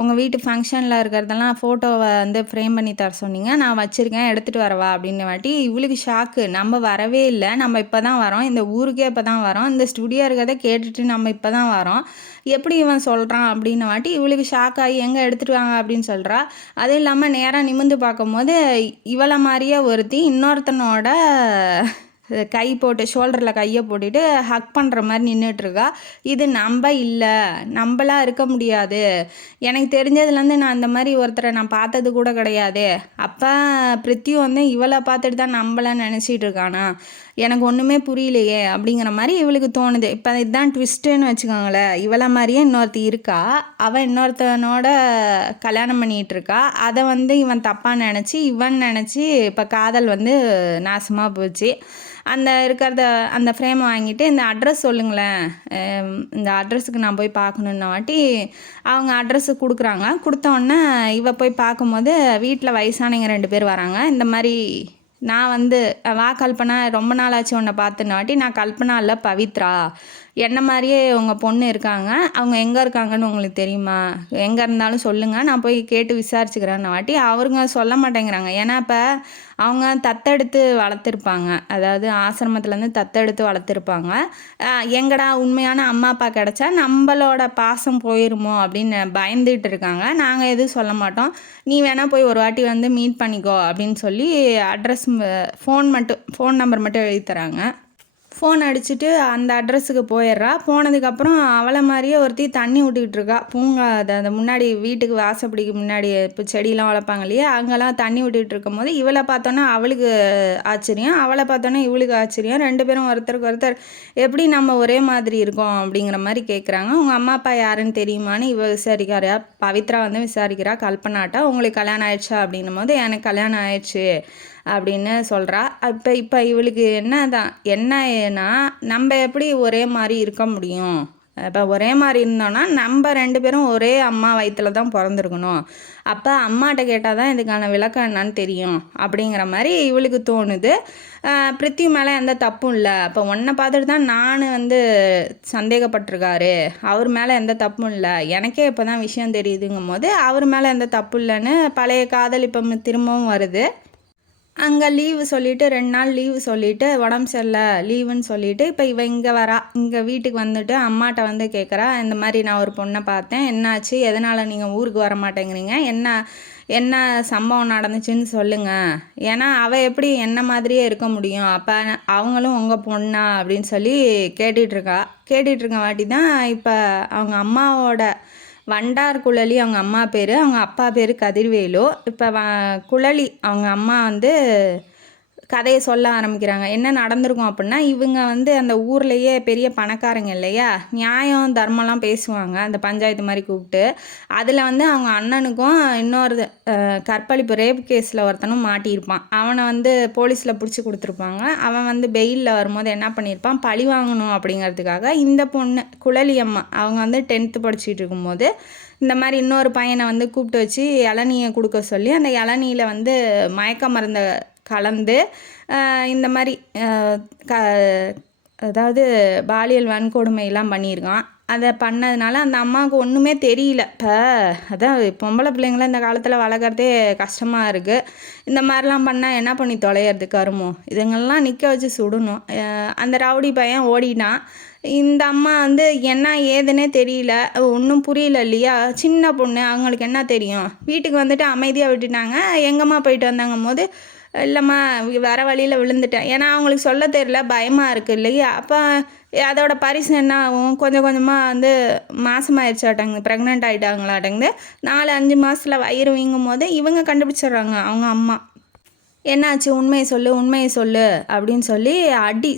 உங்கள் வீட்டு ஃபங்க்ஷனில் இருக்கிறதெல்லாம் ஃபோட்டோவை வந்து ஃப்ரேம் பண்ணி தர சொன்னீங்க, நான் வச்சுருக்கேன், எடுத்துகிட்டு வரவா அப்படின்னு வாட்டி இவளுக்கு ஷாக்கு. நம்ம வரவே இல்லை, நம்ம இப்போ தான் வரோம், இந்த ஊருக்கே இப்போ தான் வரோம், இந்த ஸ்டுடியோ இருக்கிறத கேட்டுட்டு நம்ம இப்போ தான் வரோம், எப்படி இவன் சொல்கிறான் அப்படின்னு வாட்டி இவளுக்கு ஷாக் ஆகி எங்கே எடுத்துகிட்டு வாங்க அப்படின்னு சொல்கிறா. அதுவும் இல்லாமல் நேராக நிமிர்ந்து பார்க்கும்போது இவளை மாதிரியே ஒருத்தி இன்னொருத்தனோட கை போட்டு ஷோல்டரில் கையை போட்டுட்டு ஹக் பண்ணுற மாதிரி நின்றுட்டுருக்கா. இது நம்ம இல்லை, நம்மளாம் இருக்க முடியாது, எனக்கு தெரிஞ்சதுலேருந்து நான் அந்த மாதிரி ஒருத்தரை நான் பார்த்தது கூட கிடையாது. அப்போ பிரித்தியும் வந்து இவளை பார்த்துட்டு தான் நம்மளை நினச்சிட்டு இருக்கானா, எனக்கு ஒன்றுமே புரியலையே அப்படிங்கிற மாதிரி இவளுக்கு தோணுது. இப்போ இதுதான் ட்விஸ்ட்டுன்னு வச்சுக்கோங்களேன். இவளை மாதிரியே இன்னொருத்தி இருக்கா, அவன் இன்னொருத்தனோட கல்யாணம் பண்ணிகிட்டு இருக்கா. அதை வந்து இவன் தப்பாக நினச்சி இப்போ காதல் வந்து நாசமாக போச்சு. அந்த இருக்கிறத அந்த ஃப்ரேமை வாங்கிட்டு இந்த அட்ரஸ் சொல்லுங்களேன், இந்த அட்ரஸுக்கு நான் போய் பார்க்கணுன்ன வாட்டி அவங்க அட்ரஸு கொடுக்குறாங்க. கொடுத்தோடனே இவ போய் பார்க்கும்போது வீட்டில் வயசானவங்க 2 பேர் வராங்க. இந்த மாதிரி நான் வந்து வா கல்பனா, ரொம்ப நாள் ஆச்சு உன்னை பார்த்துன வாட்டி, நான் கல்பனா இல்லை பவித்ரா, என்ன மாதிரியே உங்கள் பொண்ணு இருக்காங்க, அவங்க எங்கே இருக்காங்கன்னு உங்களுக்கு தெரியுமா, எங்கே இருந்தாலும் சொல்லுங்கள், நான் போய் கேட்டு விசாரிச்சுக்கிறேன் வாட்டி. அவருங்க சொல்ல மாட்டேங்கிறாங்க. ஏன்னா இப்போ அவங்க தத்தெடுத்து வளர்த்துருப்பாங்க, அதாவது ஆசிரமத்துலேருந்து தத்தெடுத்து வளர்த்துருப்பாங்க. எங்கடா உண்மையான அம்மா அப்பா கிடச்சா நம்மளோட பாசம் போயிருமோ அப்படின்னு பயந்துட்டு இருக்காங்க. நாங்கள் எதுவும் சொல்ல மாட்டோம், நீ வேணால் போய் ஒரு வாட்டி வந்து மீட் பண்ணிக்கோ அப்படின்னு சொல்லி அட்ரஸ், ஃபோன் நம்பர் மட்டும் எழுதி தராங்க. ஃபோன் அடிச்சுட்டு அந்த அட்ரஸுக்கு போயிடுறா. போனதுக்கப்புறம் அவளை மாதிரியே ஒருத்தி தண்ணி விட்டுக்கிட்டு இருக்கா. அந்த முன்னாடி வீட்டுக்கு வாசப்படிக்கு முன்னாடி இப்போ செடியெலாம் வளர்ப்பாங்க இல்லையா, அங்கெல்லாம் தண்ணி விட்டுக்கிட்டு இருக்கும்போது இவளை பார்த்தோன்னா அவளுக்கு ஆச்சரியம், அவளை பார்த்தோன்னா இவளுக்கு ஆச்சரியம். 2 பேரும் ஒருத்தருக்கு ஒருத்தர் எப்படி நம்ம ஒரே மாதிரி இருக்கோம் அப்படிங்கிற மாதிரி கேட்குறாங்க. உங்கள் அம்மா அப்பா யாருன்னு தெரியுமான்னு இவ விசாரிக்கிறா. பவித்ரா வந்து விசாரிக்கிறா கல்பனாட்டா. உங்களுக்கு கல்யாணம் ஆயிடுச்சா அப்படின்னும் போது எனக்கு கல்யாணம் ஆயிடுச்சு அப்படின்னு சொல்கிறா. இப்போ இவளுக்கு என்னன்னா நம்ம எப்படி ஒரே மாதிரி இருக்க முடியும், இப்போ ஒரே மாதிரி இருந்தோன்னா நம்ம 2 பேரும் ஒரே அம்மா வயிற்றில் தான் பிறந்திருக்கணும், அப்போ அம்மாட்ட கேட்டால் தான் இதுக்கான விளக்கம் என்னன்னு தெரியும் அப்படிங்கிற மாதிரி இவளுக்கு தோணுது. பிருத்திவி மேலே எந்த தப்பும் இல்லை, அப்போ உன்னை பார்த்துட்டு தான் நான் வந்து சந்தேகப்பட்டிருக்காரு, அவர் மேலே எந்த தப்பும் இல்லை, எனக்கே இப்போ தான் விஷயம் தெரியுதுங்கும் போது அவர் மேலே எந்த தப்பு இல்லைன்னு பழைய காதல் இப்போ திரும்பவும் வருது. அங்கே லீவு சொல்லிவிட்டு 2 நாள் லீவு சொல்லிவிட்டு உடம்பு சரியில்லை லீவுன்னு சொல்லிவிட்டு இப்போ இவ இங்கே வரா. இங்கே வீட்டுக்கு வந்துட்டு அம்மாட்ட வந்து கேட்குறா, இந்த மாதிரி நான் ஒரு பொண்ணை பார்த்தேன், என்னாச்சு, எதனால் நீங்கள் ஊருக்கு வர மாட்டேங்கிறீங்க, என்ன சம்பவம் நடந்துச்சுன்னு சொல்லுங்கள், ஏன்னா அவள் எப்படி என்ன மாதிரியே இருக்க முடியும், அப்போ அவங்களும் உங்கள் பொண்ணா அப்படின்னு சொல்லி கேட்டுட்ருக்க வாட்டி தான் இப்போ அவங்க அம்மாவோட வண்டார் குழலி அவங்க அம்மா பேர், அவங்க அப்பா பேர் கதிர்வேலு. இப்போ குழலி அவங்க அம்மா வந்து கதையை சொல்ல ஆரம்பிக்கிறாங்க. என்ன நடந்திருக்கும் அப்படின்னா, இவங்க வந்து அந்த ஊர்லேயே பெரிய பணக்காரங்க இல்லையா, நியாயம் தர்மம்லாம் பேசுவாங்க அந்த பஞ்சாயத்து மாதிரி கூப்பிட்டு. அதில் வந்து அவங்க அண்ணனுக்கும் இன்னொரு கற்பழிப்பு ரேப் கேஸில் ஒருத்தனும் மாட்டியிருப்பான். அவனை வந்து போலீஸில் பிடிச்சி கொடுத்துருப்பாங்க. அவன் வந்து பெயிலில் வரும்போது என்ன பண்ணியிருப்பான், பழி வாங்கணும் அப்படிங்கிறதுக்காக இந்த பொண்ணு குழலி அம்மா அவங்க வந்து 10th படிச்சுட்டு இருக்கும்போது இந்த மாதிரி இன்னொரு பையனை வந்து கூப்பிட்டு வச்சு இளநியை கொடுக்க சொல்லி அந்த இளநியில் வந்து மயக்க மருந்தை கலந்து இந்த மாதிரி அதாவது பாலியல் வன்கொடுமையெல்லாம் பண்ணியிருக்கான். அதை பண்ணதுனால அந்த அம்மாவுக்கு ஒன்றுமே தெரியல. இப்போ அதான் பொம்பளை பிள்ளைங்களாம் இந்த காலத்தில் வளர்க்குறதே கஷ்டமாக இருக்குது. இந்த மாதிரிலாம் பண்ணால் என்ன பண்ணி தொலைகிறது கருமோ, இதுங்கெல்லாம் நிற்க வச்சு சுடணும். அந்த ரவுடி பையன் ஓடிட்டான். இந்த அம்மா வந்து என்ன ஏதுன்னே தெரியல, ஒன்றும் புரியல இல்லையா, சின்ன பொண்ணு அவங்களுக்கு என்ன தெரியும். வீட்டுக்கு வந்துட்டு அமைதியாக விட்டுட்டாங்க. எங்கம்மா போயிட்டு வந்தாங்கும் போது, இல்லைம்மா வர வழியில் விழுந்துட்டேன், ஏன்னா அவங்களுக்கு சொல்ல தெரியல, பயமாக இருக்குது இல்லையா. அப்போ அதோட பரிசு என்ன ஆகும், கொஞ்சம் கொஞ்சமாக வந்து மாதமாகிடுச்சாட்டங்குது, ப்ரெக்னென்ட் ஆகிட்டாங்களாட்டங்குது. 4-5 மாதத்தில் வயிறு வீங்கும் போது இவங்க கண்டுபிடிச்சிடுறாங்க அவங்க அம்மா. என்னாச்சு, உண்மையை சொல்லு அப்படின்னு சொல்லி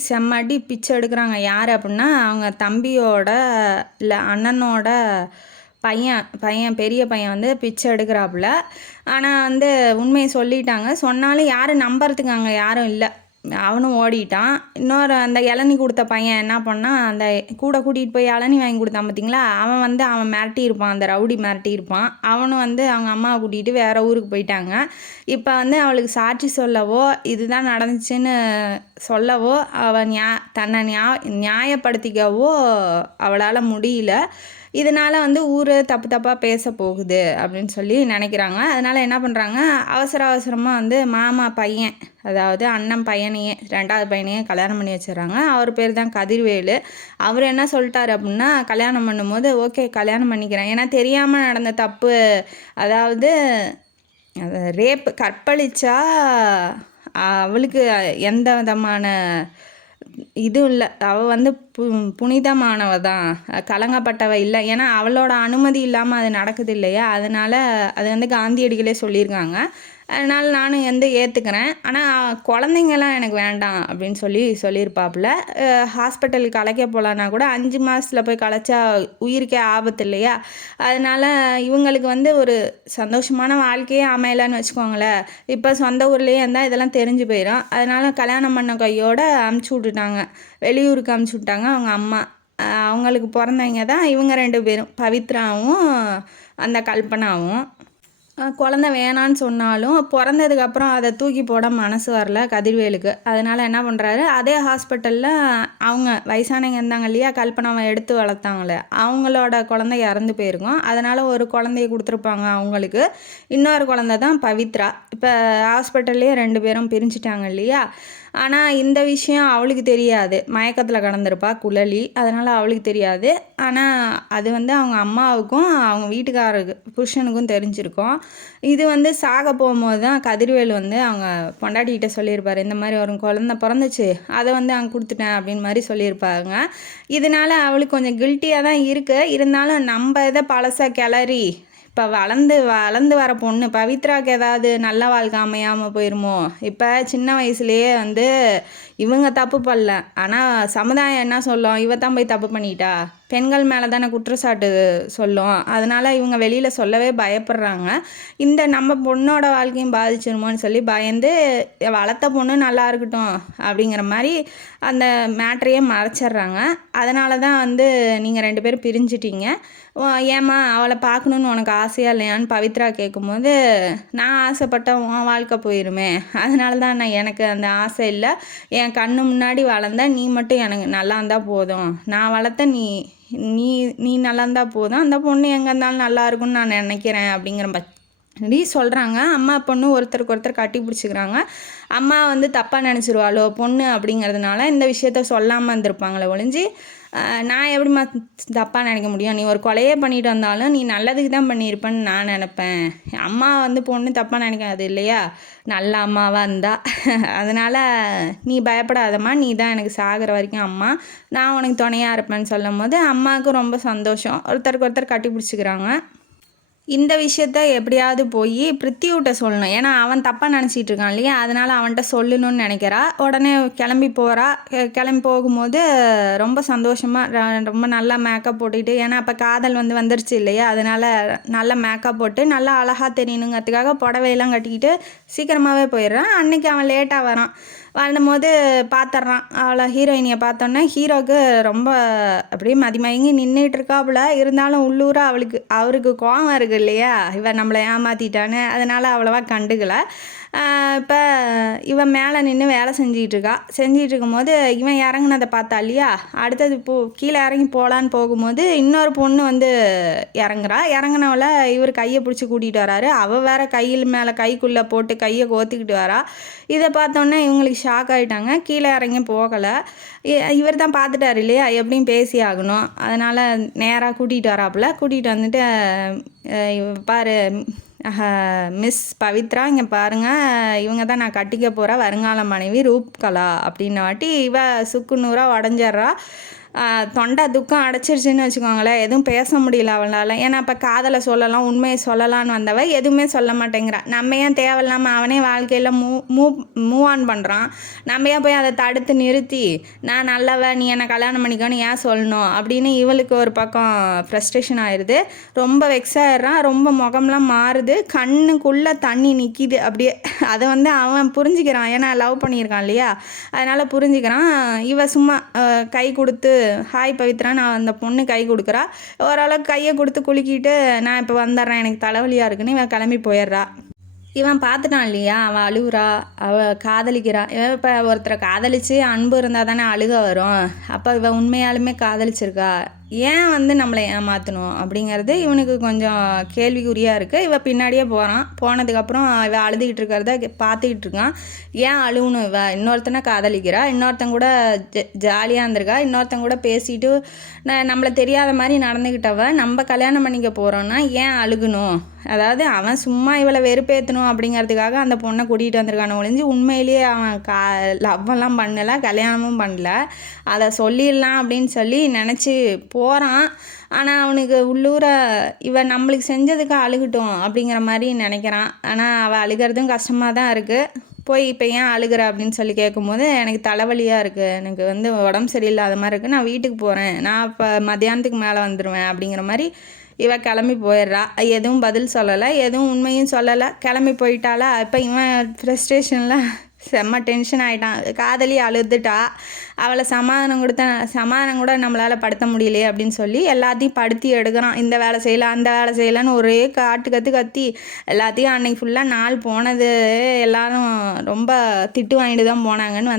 செம்ம அடி பிச்சை எடுக்கிறாங்க. யார் அப்படின்னா அவங்க தம்பியோட இல்லை அண்ணனோட பெரிய பையன் வந்து பிச்சை எடுக்கிறாப்புல. ஆனால் வந்து உண்மையை சொல்லிட்டாங்க, சொன்னாலும் யாரும் நம்புறதுக்கு அங்கே யாரும் இல்லை, அவனும் ஓடிட்டான். இன்னொரு அந்த இளநி கொடுத்த பையன் என்ன பண்ணான், அந்த கூட கூட்டிகிட்டு போய் இளநி வாங்கி கொடுத்தான் பார்த்தீங்களா, அவன் மிரட்டியிருப்பான், அந்த ரவுடி மிரட்டியிருப்பான். அவனும் வந்து அவங்க அம்மாவை கூட்டிகிட்டு வேறு ஊருக்கு போயிட்டாங்க. இப்போ வந்து அவளுக்கு சாட்சி சொல்லவோ இதுதான் நடந்துச்சுன்னு சொல்லவோ தன்னை நியாயப்படுத்திக்கவோ அவளால் முடியல. இதனால் வந்து ஊர் தப்பாக பேச போகுது அப்படின்னு சொல்லி நினைக்கிறாங்க. அதனால் என்ன பண்ணுறாங்க, அவசரமாக வந்து மாமா பையன், அதாவது அண்ணன் பையனையே 2வது பையனையே கல்யாணம் பண்ணி வச்சிடறாங்க. அவர் பேர் தான் கதிர்வேலு. அவர் என்ன சொல்லிட்டார் அப்படின்னா, கல்யாணம் பண்ணும்போது ஓகே கல்யாணம் பண்ணிக்கிறேன், ஏன்னா தெரியாமல் நடந்த தப்பு, அதாவது ரேப் கற்பழிச்சா அவளுக்கு எந்த விதமான இதுவும் இல்லை, அவள் வந்து புனிதமானவ தான், கலங்கப்பட்டவ இல்லை, ஏன்னா அவளோட அனுமதி இல்லாமல் அது நடக்குது இல்லையா. அதனால் அது வந்து காந்தியடிகளே சொல்லியிருக்காங்க. அதனால் நானும் வந்து ஏற்றுக்கிறேன், ஆனால் குழந்தைங்கள்லாம் எனக்கு வேண்டாம் அப்படின்னு சொல்லியிருப்பாப்புல. ஹாஸ்பிட்டலுக்கு கலைக்க போகலான்னா கூட 5 மாதத்தில் போய் கலைச்சா உயிருக்கே ஆபத்து இல்லையா. அதனால் இவங்களுக்கு வந்து ஒரு சந்தோஷமான வாழ்க்கையே அமையலைன்னு வச்சுக்கோங்களேன். இப்போ சொந்த ஊர்லேயே இருந்தால் இதெல்லாம் தெரிஞ்சு போயிடும். அதனால் கல்யாணம் பண்ண கையோடு அமுச்சு விட்டுட்டாங்க, வெளியூருக்கு அமுச்சு விட்டாங்க அவங்க அம்மா. அவங்களுக்கு பிறந்தவங்க தான் இவங்க 2 பேரும், பவித்ராவும் அந்த கல்பனாவும். குழந்த வேணான்னு சொன்னாலும் பிறந்ததுக்கப்புறம் அதை தூக்கி போட மனசு வரல கதிர்வேலுக்கு. அதனால் என்ன பண்ணுறாரு, அதே ஹாஸ்பிட்டலில் அவங்க வயசானவங்க இருந்தாங்க இல்லையா, கல்பனாவை எடுத்து வளர்த்தாங்களே, அவங்களோட குழந்தை இறந்து போயிருக்கும். அதனால் ஒரு குழந்தைய கொடுத்துருப்பாங்க அவங்களுக்கு. இன்னொரு குழந்தை தான் பவித்ரா. இப்போ ஹாஸ்பிட்டல்லையே 2 பேரும் பிரிஞ்சுட்டாங்க இல்லையா. ஆனால் இந்த விஷயம் அவளுக்கு தெரியாது. மயக்கத்தில் கடந்திருப்பா குழலி, அதனால் அவளுக்கு தெரியாது. ஆனால் அது வந்து அவங்க அம்மாவுக்கும் அவங்க வீட்டுக்காரருக்கு புருஷனுக்கும் தெரிஞ்சிருக்கும். இது வந்து சாக போகும்போது தான் கதிர்வேல் வந்து அவங்க பொண்டாட்டிகிட்ட சொல்லியிருப்பார், இந்த மாதிரி ஒரு குழந்த பிறந்துச்சு, அதை வந்து அங்கே கொடுத்துட்டேன் அப்படின்னு மாதிரி சொல்லியிருப்பாங்க. இதனால் அவளுக்கு கொஞ்சம் கில்ட்டியாக தான் இருக்குது. இருந்தாலும் நம்ம இதை பழச கிளறி இப்போ வளர்ந்து வர பொண்ணு பவித்ராவுக்கு ஏதாவது நல்ல வாழ்க்கை அமையாமல் போயிருமோ. இப்போ சின்ன வயசுலேயே வந்து இவங்க தப்பு பண்ணல, ஆனால் சமுதாயம் என்ன சொல்லும், இவ தான் போய் தப்பு பண்ணிட்டா, பெண்கள் மேலே தானே குற்றச்சாட்டு சொல்லும். அதனால் இவங்க வெளியில் சொல்லவே பயப்படுறாங்க. இந்த நம்ம பொண்ணோட வாழ்க்கையும் பாதிச்சிருமோன்னு சொல்லி பயந்து வளர்த்த பொண்ணு நல்லா இருக்கட்டும் அப்படிங்கிற மாதிரி அந்த மேட்ரையே மறைச்சிட்றாங்க. அதனால தான் வந்து நீங்கள் 2 பேரும் பிரிஞ்சிட்டீங்க, ஏம்மா அவளை பார்க்கணுன்னு உனக்கு ஆசையாக இல்லையான்னு பவித்ரா கேட்கும்போது, நான் ஆசைப்பட்ட உன் வாழ்க்கை போயிருமே, அதனால தான் எனக்கு அந்த ஆசை இல்லை, என் கண்ணு முன்னாடி வளர்ந்த நீ மட்டும் எனக்கு நல்லா இருந்தால் போதும், நான் வளர்த்த நீ நீ நீ நல்லா இருந்தால் போதும், அந்த பொண்ணு எங்கே இருந்தாலும் நல்லா இருக்கும்னு நான் நினைக்கிறேன் அப்படிங்கிற சொல்கிறாங்க. அம்மா பொண்ணு ஒருத்தருக்கு ஒருத்தர் கட்டி பிடிச்சிக்கிறாங்க. அம்மா வந்து தப்பாக நினச்சிருவாளோ பொண்ணு அப்படிங்கிறதுனால இந்த விஷயத்த சொல்லாமல் இருந்திருப்பாங்களே ஒழிஞ்சு, நான் எப்படிம்மா தப்பாக நினைக்க முடியும், நீ ஒரு கொலையே பண்ணிட்டு வந்தாலும் நீ நல்லதுக்கு தான் பண்ணியிருப்பேன்னு நான் நினப்பேன். அம்மா வந்து பொண்ணு தப்பாக நினைக்காது இல்லையா, நல்ல அம்மாவாக இருந்தா. அதனால் நீ பயப்படாதம்மா, நீ தான் எனக்கு சாகிற வரைக்கும் அம்மா, நான் உனக்கு துணையாக இருப்பேன்னு சொல்லும் போது அம்மாவுக்கு ரொம்ப சந்தோஷம். ஒருத்தருக்கு ஒருத்தர் கட்டி பிடிச்சிக்கிறாங்க. இந்த விஷயத்த எப்படியாவது போய் பிருத்திவிட்ட சொல்லணும், ஏன்னா அவன் தப்பாக நினச்சிட்டு இருக்கான் இல்லையா, அதனால் அவன்கிட்ட சொல்லணும்னு நினைக்கிறா. உடனே கிளம்பி போகிறா. கிளம்பி போகும்போது ரொம்ப சந்தோஷமாக ரொம்ப நல்லா மேக்கப் போட்டுக்கிட்டு, ஏன்னா அப்போ காதல் வந்து வந்துருச்சு இல்லையா, அதனால் நல்லா மேக்கப் போட்டு நல்லா அழகாக தெரியணுங்கிறதுக்காக புடவையெல்லாம் கட்டிக்கிட்டு சீக்கிரமாகவே போயிடுறான். அன்றைக்கி அவன் லேட்டாக வரான். வரும்போது பார்த்துட்றான் அவளை, ஹீரோயினியை பார்த்தோன்னே ஹீரோவுக்கு ரொம்ப அப்படியே மதிமயங்கி நின்றுட்டு இருக்காப்புல. இருந்தாலும் உள்ளூர அவருக்கு கோவம் இருக்குது இல்லையா, இவன் நம்மளை ஏமாற்றிட்டான்னு, அதனால் அவ்வளோவா கண்டுக்கலை. இப்போ இவன் மேலே நின்று வேலை செஞ்சிகிட்டு இருக்கும்போது இவன் இறங்குனதை பார்த்தா இல்லையா, அடுத்தது கீழே இறங்கி போகலான்னு போகும்போது இன்னொரு பொண்ணு வந்து இறங்குனவளை இவர் கையை பிடிச்சி கூட்டிகிட்டு வராரு. அவள் வேற கையில் மேலே கைக்குள்ளே போட்டு கையை கோத்திக்கிட்டு வரா. இதை பார்த்தோன்னே இவங்களுக்கு ஷாக் ஆகிட்டாங்க. கீழே இறங்கி போகலை. இவர் தான் பார்த்துட்டார் இல்லையா, எப்படியும் பேசி ஆகணும். அதனால் நேராக கூட்டிகிட்டு வராப்புல. கூட்டிகிட்டு வந்துட்டு பாரு மிஸ் பவித்ரா, இங்கே பாருங்கள், இவங்க தான் நான் கட்டிக்க போகிற வருங்கால மனைவி ரூப்கலா அப்படின்ன வாட்டி இவ சுக்கு நூறாக உடஞ்சிட்றா. தொண்டை துக்கம் அடைச்சிருச்சுன்னு வச்சுக்கோங்களேன், எதுவும் பேச முடியல அவளால். ஏன்னா இப்போ காதலை சொல்லலாம், உண்மையை சொல்லலான்னு வந்தவ எதுவுமே சொல்ல மாட்டேங்கிறா. நம்ம ஏன் தேவையில்லாமல் அவனே வாழ்க்கையில் மூவ் ஆன் பண்ணுறான், நம்ம ஏன் போய் அதை தடுத்து நிறுத்தி நான் நல்லவ நீ என்னை கல்யாணம் பண்ணிக்கோன்னு ஏன் சொல்லணும் அப்படின்னு இவளுக்கு ஒரு பக்கம் ஃப்ரஸ்ட்ரேஷன் ஆயிடுது. ரொம்ப வெக்ஸ் ஆகிடுறான். ரொம்ப முகம்லாம் மாறுது, கண்ணுக்குள்ளே தண்ணி நிற்கிது அப்படியே. அதை வந்து அவன் புரிஞ்சுக்கிறான், ஏன்னா லவ் பண்ணியிருக்கான் இல்லையா, அதனால் புரிஞ்சுக்கிறான். இவ சும்மா கை கொடுத்து ஹாய் பவித்ரா, நான் அந்த பொண்ணு கை கொடுக்குறா. ஓரளவுக்கு கையை கொடுத்து குலுக்கிட்டு நான் இப்போ வந்துடுறேன், எனக்கு தலைவலியாக இருக்குன்னு இவன் கிளம்பி போயிடுறா. இவன் பார்த்துட்டான் இல்லையா, அவள் அழுகுறா, அவள் காதலிக்கிறா. இவன் இப்போ ஒருத்தரை காதலித்து அன்பு இருந்தால் தானே அழுக வரும். அப்போ இவன் உண்மையாலுமே காதலிச்சிருக்கா, ஏன் வந்து நம்மளை ஏமாற்றணும் அப்படிங்கிறது இவனுக்கு கொஞ்சம் கேள்விக்குறியாக இருக்குது. இவன் பின்னாடியே போனதுக்கப்புறம் இவன் அழுதுகிட்டு இருக்கிறத பார்த்துக்கிட்டு இருக்கான். ஏன் அழுகணும், இன்னொருத்தனை காதலிக்கிறா, இன்னொருத்தன் கூட ஜாலியாக இருந்திருக்கா, இன்னொருத்தன் கூட பேசிட்டு நம்மளை தெரியாத மாதிரி நடந்துக்கிட்டவ நம்ம கல்யாணம் பண்ணிக்க போகிறோன்னா ஏன் அழுகணும். அதாவது அவன் சும்மா இவளை வெறுப்பேற்றணும் அப்படிங்கிறதுக்காக அந்த பொண்ணை கூட்டிகிட்டு வந்திருக்கான ஒழிஞ்சு உண்மையிலேயே அவன் லவ்வெல்லாம் பண்ணலை, கல்யாணமும் பண்ணல. அதை சொல்லிடலாம் அப்படின்னு சொல்லி நினச்சி போகிறான். ஆனால் அவனுக்கு உள்ளூர இவன் நம்மளுக்கு செஞ்சதுக்கு அழுகட்டும் அப்படிங்கிற மாதிரி நினைக்கிறான். ஆனால் அவள் அழுகிறதும் கஷ்டமாக தான் இருக்குது. போய் இப்போ ஏன் அழுகிற அப்படின்னு சொல்லி கேட்கும்போது, எனக்கு தலைவலியாக இருக்குது, எனக்கு வந்து உடம்பு சரியில்லாத மாதிரி இருக்குது, நான் வீட்டுக்கு போகிறேன், நான் இப்போ மத்தியானத்துக்கு மேலே வந்துடுவேன் அப்படிங்கிற மாதிரி இவ கிளம்பி போயிடுறா. எதுவும் பதில் சொல்லலை, எதுவும் உண்மையும் சொல்லலை, கிளம்பி போயிட்டாளா. இப்போ இவன் ஃப்ரஸ்ட்ரேஷனில் செம்ம டென்ஷன் ஆகிட்டான். காதலி அழுதுட்டா, அவளை சமாதானம் கூட நம்மளால் படுத்த முடியலையே அப்படின்னு சொல்லி எல்லாத்தையும் படுத்தி எடுக்கிறான். இந்த வேலை செய்யலாம் அந்த வேலை செய்யலான்னு ஒரே கத்தி எல்லாத்தையும் அன்னைக்கு ஃபுல்லாக நாள் போனது எல்லாரும் ரொம்ப திட்டு வாங்கிட்டு தான் போனாங்கன்னு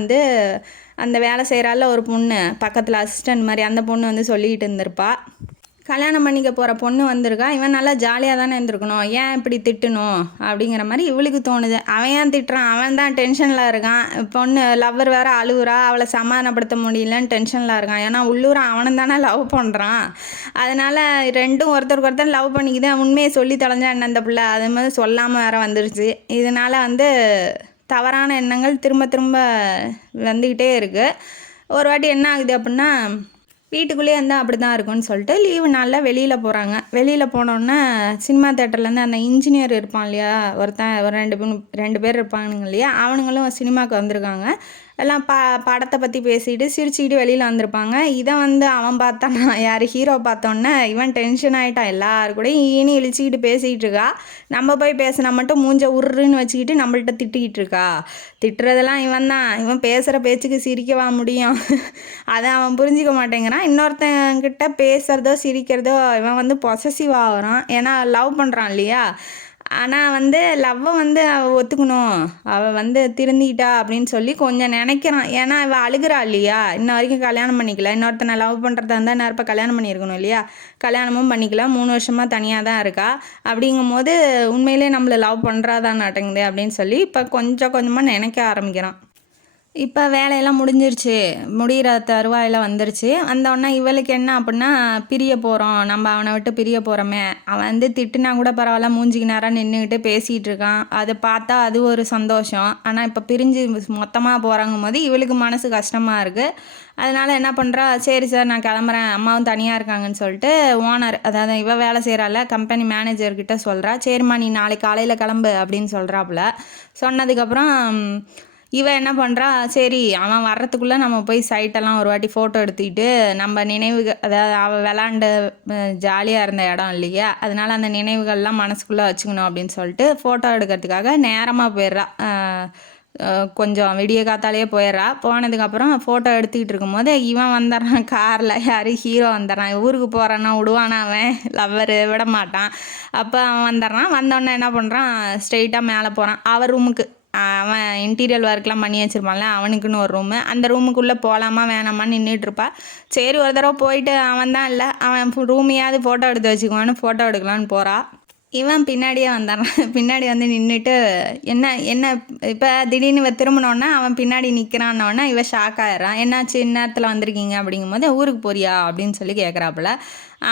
அந்த வேலை செய்கிறால ஒரு பொண்ணு பக்கத்தில் அசிஸ்டன்ட் மாதிரி அந்த பொண்ணு சொல்லிக்கிட்டு இருந்திருப்பா. கல்யாணம் பண்ணிக்க போகிற பொண்ணு வந்திருக்கா, இவன் நல்லா ஜாலியாக தானே இருந்திருக்கணும், ஏன் இப்படி திட்டணும் அப்படிங்கிற மாதிரி இவளுக்கு தோணுது. அவன் ஏன் திட்டுறான், அவன் தான் டென்ஷனில் இருக்கான். பொண்ணு லவ்வர் வேறு அழுகுறா, அவளை சமாதானப்படுத்த முடியலன்னு டென்ஷனில் இருக்கான். ஏன்னா உள்ளூர் அவனும் தானே லவ் பண்ணுறான். அதனால் ரெண்டும் ஒருத்தருக்கு ஒருத்தர் லவ் பண்ணிக்கிது. உண்மையை சொல்லி தொலைஞ்சா என்ன அந்த பிள்ளை, அது மாதிரி சொல்லாமல் வேறு வந்துருச்சு. இதனால் தவறான எண்ணங்கள் திரும்ப திரும்ப வந்துக்கிட்டே இருக்குது. ஒரு வாட்டி என்ன ஆகுது அப்படின்னா, வீட்டுக்குள்ளேயே இருந்தால் அப்படி தான் இருக்கும்னு சொல்லிட்டு லீவு நாளில் வெளியில் போகிறாங்க. வெளியில் போனோன்னே சினிமா தேட்டர்லேருந்து அந்த இன்ஜினியர் இருப்பான் இல்லையா, ஒரு ரெண்டு பேர் இருப்பானுங்க இல்லையா, அவனுங்களும் சினிமாவுக்கு வந்திருக்காங்க. எல்லாம் படத்தை பற்றி பேசிக்கிட்டு சிரிச்சுக்கிட்டு வெளியில் வந்திருப்பாங்க. இதை அவன் பார்த்தானா, யார் ஹீரோ பார்த்தோன்னே இவன் டென்ஷன் ஆகிட்டான். எல்லாருக்கூடையும் ஈனி இழிச்சிக்கிட்டு பேசிக்கிட்டு இருக்கா. நம்ம போய் பேசினா மட்டும் மூஞ்ச உருன்னு வச்சுக்கிட்டு நம்மள்ட்ட திட்டிக்கிட்டு இருக்கா. திட்டுறதெல்லாம் இவன் பேசுகிற பேச்சுக்கு சிரிக்கவா முடியும்? அதை அவன் புரிஞ்சிக்க மாட்டேங்கிறான். இன்னொருத்தங்கிட்ட பேசுகிறதோ சிரிக்கிறதோ இவன் பொசசிவ் ஆகிறான். ஏன்னா லவ் பண்ணுறான் இல்லையா. ஆனால் லவ்வை அவள் ஒத்துக்கணும், அவள் திருந்திக்கிட்டா அப்படின்னு சொல்லி கொஞ்சம் நினைக்கிறான். ஏன்னா அவள் அழுகிறா இல்லையா, இன்ன வரைக்கும் கல்யாணம் பண்ணிக்கல. இன்னொருத்தனை லவ் பண்ணுறதா இருந்தால் நேரப்போ கல்யாணம் பண்ணியிருக்கணும் இல்லையா. கல்யாணமும் பண்ணிக்கல, 3 வருஷமாக தனியாக தான் இருக்கா. அப்படிங்கும் போது உண்மையிலே நம்மளை லவ் பண்ணுறாதான் நாட்டங்குது அப்படின்னு சொல்லி இப்போ கொஞ்சம் கொஞ்சமாக நினைக்க ஆரம்பிக்கிறான். இப்போ வேலையெல்லாம் முடிகிற தருவாயில் வந்துருச்சு. வந்தோடனே இவளுக்கு என்ன அப்படின்னா, பிரிய போகிறோம், நம்ம அவனை விட்டு பிரிய போகிறோமே. அவன் திட்டுனா கூட பரவாயில்ல, மூஞ்சிக்கு நேரம் நின்றுக்கிட்டு பேசிகிட்டு இருக்கான். அதை பார்த்தா அது ஒரு சந்தோஷம். ஆனால் இப்போ பிரிஞ்சு மொத்தமாக போகிறாங்கும் போது இவளுக்கு மனசு கஷ்டமாக இருக்குது. அதனால் என்ன பண்ணுறா, சரி சார் நான் கிளம்புறேன், அம்மாவும் தனியாக இருக்காங்கன்னு சொல்லிட்டு ஓனர், அதாவது இவள் வேலை செய்கிறாள் கம்பெனி மேனேஜர்கிட்ட சொல்கிறா. சரிம்மா நீ நாளைக்கு காலையில் கிளம்பு அப்படின்னு சொல்கிறாப்புல. சொன்னதுக்கப்புறம் இவன் என்ன பண்ணுறா, சரி அவன் வர்றதுக்குள்ளே நம்ம போய் சைட்டெல்லாம் ஒரு வாட்டி ஃபோட்டோ எடுத்துக்கிட்டு நம்ம நினைவுகள், அதாவது அவள் விளாண்டு ஜாலியாக இருந்த இடம் இல்லையா, அதனால் அந்த நினைவுகள்லாம் மனசுக்குள்ளே வச்சுக்கணும் அப்படின்னு சொல்லிட்டு ஃபோட்டோ எடுக்கிறதுக்காக நேரமாக போயிடுறா. கொஞ்சம் விடிய காத்தாலேயே போயிடுறா. போனதுக்கப்புறம் ஃபோட்டோ எடுத்துக்கிட்டு இருக்கும்போது இவன் வந்துடுறான் காரில். யார், ஹீரோ வந்துடுறான். ஊருக்கு போகிறான்னா விடுவானா, அவன் லவ்வரு விட மாட்டான். அப்போ அவன் வந்துடுறான். வந்தோடனே என்ன பண்ணுறான், ஸ்ட்ரெயிட்டாக மேலே போகிறான் அவன் ரூமுக்கு. அவன் இன்டீரியல் ஒர்க்லாம் பண்ணி வச்சுருப்பான்ல, அவனுக்குன்னு ஒரு ரூமு. அந்த ரூமுக்குள்ளே போகலாமா வேணாமான்னு நின்றுட்டுருப்பா. சரி ஒரு தடவை போயிட்டு அவன் தான் இல்லை, அவன் ரூமையாவது ஃபோட்டோ எடுத்து வச்சுக்குவான்னு ஃபோட்டோ எடுக்கலான்னு போகிறா. இவன் பின்னாடியே வந்துடுறான். பின்னாடி நின்றுட்டு என்ன இப்போ திடீர்னு திரும்பினோன்னா அவன் பின்னாடி நிற்கிறான்னொன்னே இவன் ஷாக் ஆகிடுறான். என்னாச்சு, இந்நேரத்தில் வந்திருக்கீங்க அப்படிங்கும்போது ஊருக்கு போறியா அப்படின்னு சொல்லி கேட்குறாப்புல.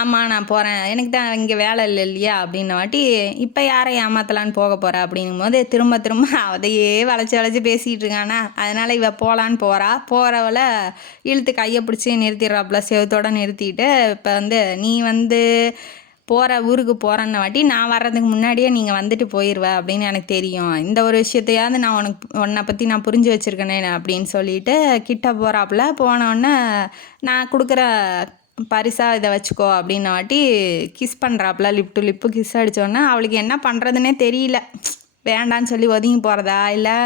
ஆமாம் நான் போகிறேன், எனக்கு தான் இங்கே வேலை இல்லை இல்லையா அப்படின்ன வாட்டி, இப்போ யாரை ஏமாத்தலான்னு போக போகிற அப்படிங்கும்போது திரும்ப அதையே வளைச்சி பேசிகிட்டு இருக்கானா. அதனால் இவ போகலான்னு போகிறவளை இழுத்து கையை பிடிச்சி நிறுத்திடுறாப்புல, செவத்தோடு நிறுத்திட்டு, இப்போ நீ ஊருக்கு போகிறேன்ன வாட்டி நான் வர்றதுக்கு முன்னாடியே நீங்கள் வந்துட்டு போயிடுவ அப்படின்னு எனக்கு தெரியும். இந்த ஒரு விஷயத்தையாவது நான் உன்னை பற்றி நான் புரிஞ்சு வச்சுருக்கேனே அப்படின்னு சொல்லிட்டு கிட்ட போகிறாப்புல. போனோடனே நான் கொடுக்குற பரிசாக இதை வச்சுக்கோ அப்படின்ன வாட்டி கிஸ் பண்ணுறாப்புல. லிப் டு லிப்பு கிஸ் அடித்தோடனே அவளுக்கு என்ன பண்ணுறதுனே தெரியல. வேண்டான்னு சொல்லி ஒதுங்கி போகிறதா, இல்லை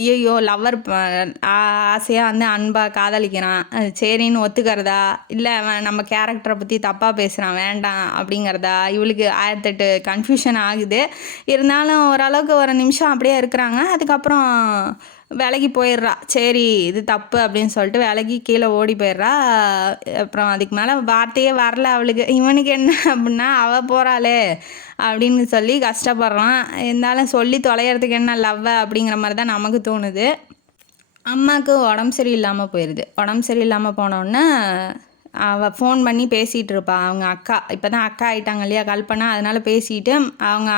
ஐயோ லவ்வர் ஆசையாக அன்பாக காதலிக்கிறான் சரின்னு ஒத்துக்கிறதா, இல்லை நம்ம கேரக்டரை பற்றி தப்பாக பேசுகிறான் வேண்டாம் அப்படிங்கிறதா, இவளுக்கு 1008 கன்ஃபியூஷன் ஆகுது. இருந்தாலும் ஓரளவுக்கு ஒரு நிமிஷம் அப்படியே இருக்கிறாங்க. அதுக்கப்புறம் விலகி போயிடுறா. சரி இது தப்பு அப்படின்னு சொல்லிட்டு விலகி கீழே ஓடி போயிடுறா. அப்புறம் அதுக்கு மேலே வார்த்தையே வரல அவளுக்கு. இவனுக்கு என்ன அப்படின்னா, அவள் போகிறாளே அப்படின்னு சொல்லி கஷ்டப்படுறான். இருந்தாலும் சொல்லி தொலைகிறதுக்கு என்ன லவ் அப்படிங்கிற மாதிரி தான் நமக்கு தோணுது. அம்மாவுக்கு உடம்பு சரியில்லாமல் போயிடுது. உடம்பு சரியில்லாமல் போனோடனே அவள் ஃபோன் பண்ணி பேசிகிட்டு இருப்பாள். அவங்க அக்கா, இப்போ தான் அக்கா ஆகிட்டாங்க இல்லையா கல்பனா, அதனால் பேசிட்டு அவங்க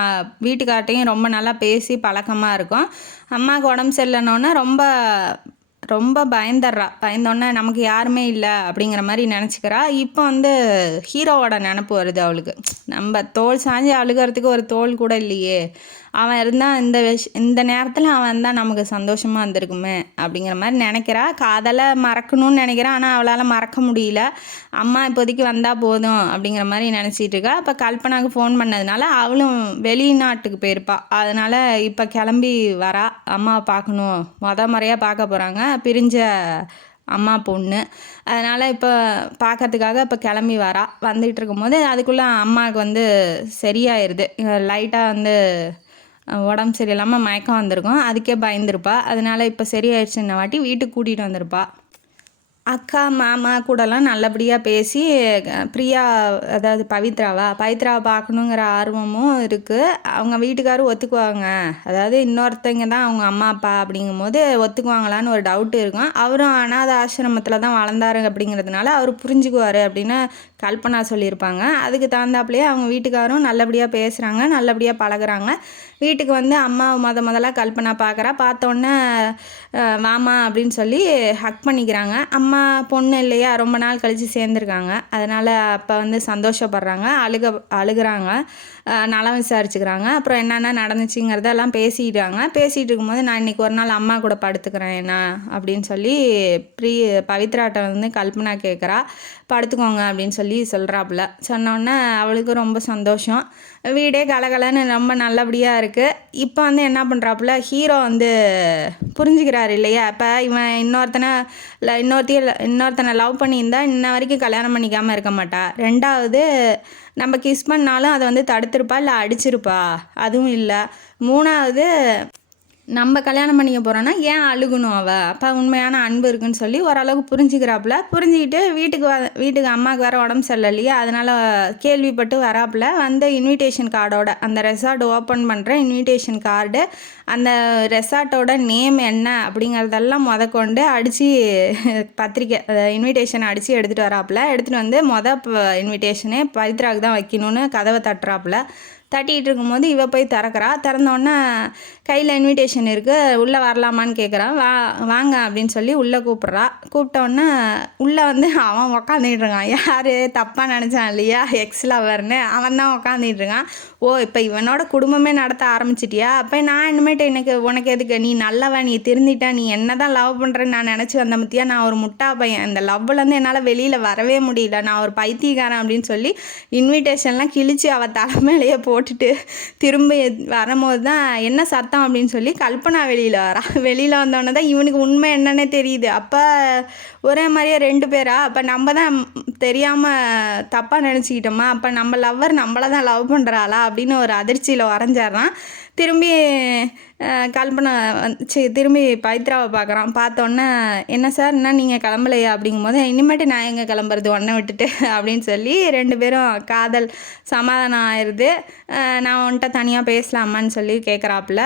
வீட்டுக்கார்ட்டையும் ரொம்ப நல்லா பேசி பழக்கமாக இருக்கும். அம்மாவுக்கு உடம்பு சரியில்லைன்னொன்னே ரொம்ப பயந்தோடனே நமக்கு யாருமே இல்லை அப்படிங்கிற மாதிரி நினச்சிக்கிறா. இப்போ ஹீரோவோட நினப்பு வருது அவளுக்கு. நம்ம தோல் சாஞ்சு அழுகிறதுக்கு ஒரு தோல் கூட இல்லையே அவன் இருந்தால் இந்த நேரத்தில் அவன் இருந்தால் நமக்கு சந்தோஷமாக இருந்திருக்குமே அப்படிங்கிற மாதிரி நினைக்கிறா. காதலை மறக்கணும்னு நினைக்கிறான், ஆனால் அவளால் மறக்க முடியல. அம்மா இப்போதைக்கு வந்தால் போதும் அப்படிங்கிற மாதிரி நினச்சிட்டு இருக்கா. இப்போ கல்பனாவுக்கு ஃபோன் பண்ணதுனால அவளும் வெளிநாட்டுக்கு போயிருப்பா. அதனால் இப்போ கிளம்பி வரா. அம்மாவை பார்க்கணும், முறையாக பார்க்க போகிறாங்க, பிரிஞ்ச அம்மா பொண்ணு. அதனால் இப்போ பார்க்கறதுக்காக இப்போ கிளம்பி வரா. வந்துகிட்டு இருக்கும்போது அதுக்குள்ளே அம்மாவுக்கு வந்து சரியாயிருது. லைட்டாக வந்து உடம்பு சரியில்லாமல் மயக்கம் வந்திருக்கும். அதுக்கே பயந்துருப்பா. அதனால் இப்போ சரியாயிடுச்சுன்ன வாட்டி வீட்டுக்கு கூட்டிகிட்டு வந்திருப்பா. அக்கா மாமா கூடலாம் நல்லபடியாக பேசி பிரியா, அதாவது பவித்ராவை பார்க்கணுங்கிற ஆர்வமும் இருக்குது. அவங்க வீட்டுக்காரும் ஒத்துக்குவாங்க, அதாவது இன்னொருத்தங்க தான் அவங்க அம்மா அப்பா அப்படிங்கும்போது ஒத்துக்குவாங்களான்னு ஒரு டவுட்டு இருக்கும். அவரும் அனாத ஆசிரமத்தில் தான் வளர்ந்தாரு அப்படிங்கிறதுனால அவர் புரிஞ்சுக்குவார் அப்படின்னு கல்பனா சொல்லியிருப்பாங்க. அதுக்கு தகுந்தாப்புலேயே அவங்க வீட்டுக்காரும் நல்லபடியாக பேசுகிறாங்க, நல்லபடியாக பழகுறாங்க. வீட்டுக்கு வந்து அம்மா முதலாக கல்பனா பார்க்குறா. பார்த்தோன்னே வாமா அப்படின்னு சொல்லி ஹக் பண்ணிக்கிறாங்க. அம்மா பொண்ணு இல்லையா, ரொம்ப நாள் கழித்து சேர்ந்துருக்காங்க. அதனால் அப்போ வந்து சந்தோஷப்படுறாங்க, அழுகிறாங்க, நலம் விசாரிச்சுக்கிறாங்க. அப்புறம் என்னென்ன நடந்துச்சுங்கிறதெல்லாம் பேசிகிட்டு இருக்கும்போது நான் இன்றைக்கி ஒரு நாள் அம்மா கூட படுத்துக்கிறேன் என்ன அப்படின்னு சொல்லி பவித்ராட்ட வந்து கல்பனா கேட்குறா. படுத்துக்கோங்க அப்படின்னு சொல்லி சொல்கிறாப்புல. சொன்னோன்னே அவளுக்கு ரொம்ப சந்தோஷம். வீடே கலகலன்னு ரொம்ப நல்லபடியாக இருக்குது. இப்போ வந்து என்ன பண்ணுறாப்புல, ஹீரோ வந்து புரிஞ்சுக்கிறாரு இல்லையா. இப்போ இவன் இன்னொருத்தனை லவ் பண்ணியிருந்தா இன்ன வரைக்கும் கல்யாணம் பண்ணிக்காமல் இருக்க மாட்டா. ரெண்டாவது, நம்ம கிஸ் பண்ணாலும் அதை வந்து தடுத்திருப்பா, இல்லை அடிச்சிருப்பா, அதுவும் இல்லை. மூணாவது, நம்ம கல்யாணம் பண்ணிக்க போகிறோன்னா ஏன் அழுகணும் அவள், அப்போ உண்மையான அன்பு இருக்குன்னு சொல்லி ஓரளவுக்கு புரிஞ்சுக்கிட்டு வீட்டுக்கு அம்மாவுக்கு வேறு உடம்பு சரியில்லையா, அதனால் கேள்விப்பட்டு வராப்புல. வந்து இன்விடேஷன் கார்டோட, அந்த ரெசார்ட் ஓப்பன் பண்ணுற இன்விடேஷன் கார்டு, அந்த ரெசார்ட்டோட நேம் என்ன அப்படிங்கிறதெல்லாம் கொண்டு அடித்து பத்திரிக்கை இன்விடேஷன் அடித்து எடுத்துகிட்டு எடுத்துகிட்டு வந்து இன்விடேஷனே பவித்ராவுக்கு தான் வைக்கணும்னு கதவை தட்டுறாப்புல. தட்டிகிட்டு இருக்கும்போது இவ போய் திறந்தோடனே கையில் இன்விடேஷன் இருக்குது, உள்ளே வரலாமான்னு கேட்குறான். வாங்க அப்படின்னு சொல்லி உள்ளே கூப்பிட்டோன்னே உள்ளே வந்து அவன் உக்காந்துட்டு இருக்கான். யார் தப்பாக நினச்சான் இல்லையா, எக்ஸ் லவர்னு, அவன் தான் உக்காந்துட்டு இருக்கான். ஓ, இப்போ இவனோட குடும்பமே நடத்த ஆரம்பிச்சிட்டியா, அப்போ நான் இனிமேட்டு உனக்கு எதுக்கு, நீ நல்லவன், நீ திருந்திட்டா, நீ என்ன தான் லவ் பண்ணுறேன்னு நான் நினச்சி வந்த மத்தியா, நான் ஒரு முட்டா பையன், இந்த லவ்லேருந்து என்னால் வெளியில் வரவே முடியல, நான் ஒரு பைத்தியக்காரன் அப்படின்னு சொல்லி இன்விடேஷன்லாம் கிழிச்சு அவள் தலைமையிலேயே போட்டுட்டு திரும்ப வரும்போது தான் என்ன சத்தம் அப்படின்னு சொல்லி கல்பனா வெளியில் வந்தோடனே தான் இவனுக்கு உண்மை என்னன்னே தெரியுது. அப்போ ஒரே மாதிரியே 2 பேரா, அப்போ நம்ம தான் தெரியாமல் தப்பாக நினச்சிக்கிட்டோமா, அப்போ நம்ம லவ்வர் நம்மளை தான் லவ் பண்ணுறாளா அப்படின்னு ஒரு அதிர்ச்சியில் வரைஞ்சாரான். திரும்பி கல்பனா திரும்பி பவித்ராவை பார்க்குறான். பார்த்தோன்னே என்ன சார், என்ன நீங்கள் கிளம்பலையா அப்படிங்கும்போது, இனிமேட்டு நான் எங்கே கிளம்புறது ஒன்றை விட்டுட்டு அப்படின்னு சொல்லி 2 பேரும் காதல் சமாதானம் ஆயிடுது. நான் உன்கிட்ட தனியாக பேசலாமான்னு சொல்லி கேட்குறாப்புல.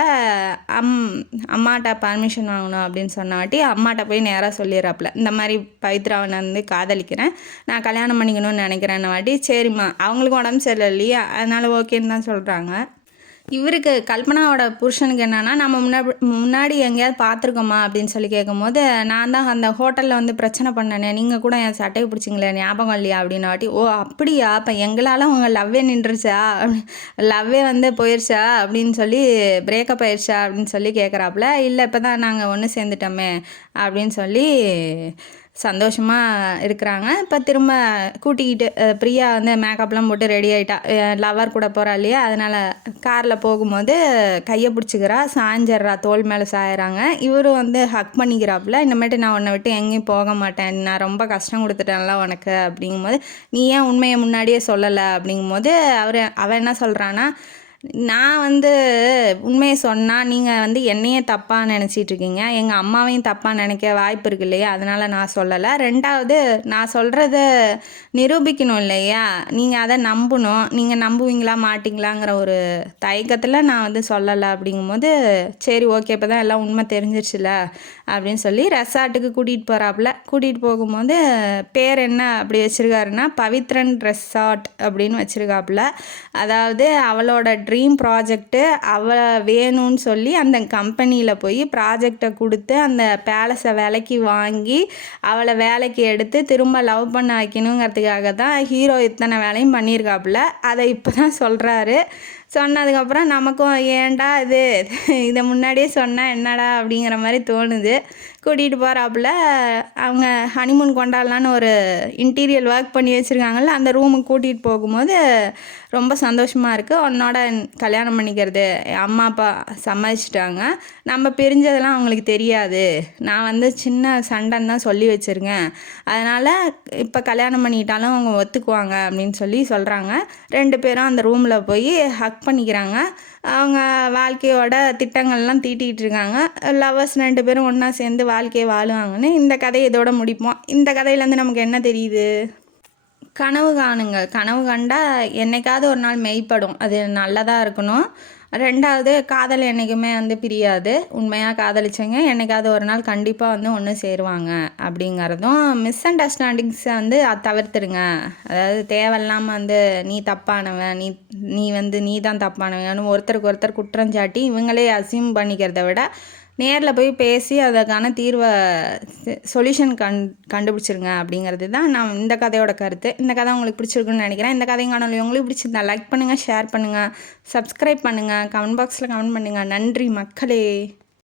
அம்மாட்ட பர்மிஷன் வாங்கணும் அப்படின்னு சொன்னாட்டி அம்மாட்ட போய் நேராக சொல்லிடுறாப்புல, இந்த மாதிரி பவித்ராவை நான் வந்து காதலிக்கிறேன், நான் கல்யாணம் பண்ணிக்கணும்னு நினைக்கிறேன்னு வாட்டி. சரிம்மா, அவங்களுக்கு உடம்பு சரியில்லை இல்லையா, அதனால் ஓகேன்னு தான் சொல்கிறாங்க. இவருக்கு கல்பனாவோட புருஷனுக்கு என்னன்னா, நம்ம முன்னாடி எங்கேயாவது பார்த்துருக்கோமா அப்படின்னு சொல்லி கேட்கும்போது, நான் தான் அந்த ஹோட்டலில் வந்து பிரச்சனை பண்ணேனே, நீங்கள் கூட என் சட்டையை பிடிச்சிங்களே, ஞாபகம் இல்லையா அப்படின்னு வாட்டி. ஓ அப்படியா, அப்போ எங்களால் உங்கள் லவ்வே நின்றுச்சா, லவ்வே வந்து போயிடுச்சா அப்படின்னு சொல்லி, பிரேக்கப் ஆயிடுச்சா அப்படின்னு சொல்லி கேட்குறாப்புல. இல்லை, இப்போ தான் நாங்கள் ஒன்று சேர்ந்துட்டோமே அப்படின்னு சொல்லி சந்தோஷமாக இருக்கிறாங்க. இப்போ திரும்ப கூட்டிக்கிட்டு பிரியா வந்து மேக்கப்லாம் போட்டு ரெடி ஆகிட்டா, லவர் கூட போகிறா இல்லையா, அதனால் காரில் போகும்போது கையை பிடிச்சிக்கிறா, சாஞ்சிட்றா, தோல் மேலே சாயிறாங்க. இவரும் வந்து ஹக் பண்ணிக்கிறாப்புல, இனிமேட்டு நான் உன்னை விட்டு எங்கேயும் போக மாட்டேன், நான் ரொம்ப கஷ்டம் கொடுத்துட்டேன்ல உனக்கு அப்படிங்கும்போது, நீ ஏன் உண்மையை முன்னாடியே சொல்லலை அப்படிங்கும்போது அவன் என்ன சொல்கிறான்னா, நான் வந்து உண்மையை சொன்னால் நீங்கள் வந்து என்னையே தப்பாக நினச்சிட்ருக்கீங்க, எங்கள் அம்மாவையும் தப்பாக நினைக்க வாய்ப்பு இருக்கு இல்லையா, அதனால் நான் சொல்லலை. ரெண்டாவது, நான் சொல்கிறத நிரூபிக்கணும் இல்லையா, நீங்கள் அதை நம்பணும், நீங்கள் நம்புவீங்களா மாட்டிங்களாங்கிற ஒரு தயக்கத்தில் நான் வந்து சொல்லலை அப்படிங்கும்போது, சரி ஓகே, இப்போ தான் எல்லாம் உண்மை தெரிஞ்சிருச்சுல அப்படின்னு சொல்லி ரெசார்ட்டுக்கு கூட்டிகிட்டு போகும்போது பேர் என்ன அப்படி வச்சுருக்காருன்னா, பவித்ரன் ரெசார்ட் அப்படின்னு வச்சுருக்காப்புல. அதாவது அவளோட ட்ரீம் ப்ராஜெக்ட்டு அவள் வேணும்னு சொல்லி அந்த கம்பெனியில் போய் ப்ராஜெக்டை கொடுத்து அந்த பேலஸை விலைக்கு வாங்கி அவளை வேலைக்கு எடுத்து திரும்ப லவ் பண்ண வைக்கணுங்கிறதுக்காக தான் ஹீரோ இத்தனை வேலையும் பண்ணியிருக்காப்புல. அதை இப்போ தான் சொல்கிறாரு. சொன்னதுக்கப்புறம் நமக்கும் ஏன்டா இதை முன்னாடியே சொன்னால் என்னடா அப்படிங்கிற மாதிரி தோணுது. கூட்டிகிட்டு போகிறாப்புல அவங்க ஹனிமூன் கொண்டாடலான்னு ஒரு இன்டீரியல் ஒர்க் பண்ணி வச்சுருக்காங்கல்ல, அந்த ரூமுக்கு கூட்டிகிட்டு போகும்போது ரொம்ப சந்தோஷமாக இருக்குது. உன்னோட கல்யாணம் பண்ணிக்கிறது அம்மா அப்பா சம்மதிச்சிட்டாங்க, நம்ம பிரிஞ்சதெல்லாம் அவங்களுக்கு தெரியாது, நான் சின்ன சண்டைன்னு தான் சொல்லி வச்சுருக்கேன், அதனால் இப்போ கல்யாணம் பண்ணிக்கிட்டாலும் அவங்க ஒத்துக்குவாங்க அப்படின்னு சொல்கிறாங்க. 2 பேரும் அந்த ரூமில் போய் ஹக் பண்ணிக்கிறாங்க. அவங்க வாழ்க்கையோட திட்டங்கள்லாம் தீட்டிகிட்டு இருக்காங்க. லவ்வர்ஸ் 2 பேரும் ஒன்றா சேர்ந்து வாழ்க்கையை வாழுவாங்கன்னு இந்த கதையை இதோட முடிப்போம். இந்த கதையிலேருந்து நமக்கு என்ன தெரியுது? கனவு காணுங்க. கனவு கண்டால் என்னைக்காவது ஒரு நாள் மெய்ப்படும். அது நல்லதாக இருக்கணும். 2வது, காதல் என்றைக்குமே பிரியாது. உண்மையாக காதலிச்சவங்க என்னைக்காவது ஒரு நாள் கண்டிப்பாக ஒன்று சேருவாங்க அப்படிங்கிறதும். மிஸ் அண்டர்ஸ்டாண்டிங்ஸை தவிர்த்துடுங்க. அதாவது தேவையில்லாமல் நீ தப்பானவன், நீ தான் தப்பானவன்னு ஒருத்தருக்கு ஒருத்தர் குற்றஞ்சாட்டி இவங்களே அசியூம் பண்ணிக்கிறத விட நேரில் போய் பேசி அதற்கான தீர்வை சொல்யூஷன் கண்டுபிடிச்சிருங்க அப்படிங்கிறது தான் நான் இந்த கதையோட கருத்து. இந்த கதை உங்களுக்கு பிடிச்சிருக்குன்னு நினைக்கிறேன். இந்த கதையும் காணொலி உங்களுக்கு பிடிச்சிருந்தா லைக் பண்ணுங்கள், ஷேர் பண்ணுங்கள், சப்ஸ்கிரைப் பண்ணுங்கள், கமெண்ட் பாக்ஸில் கமெண்ட் பண்ணுங்கள். நன்றி மக்களே.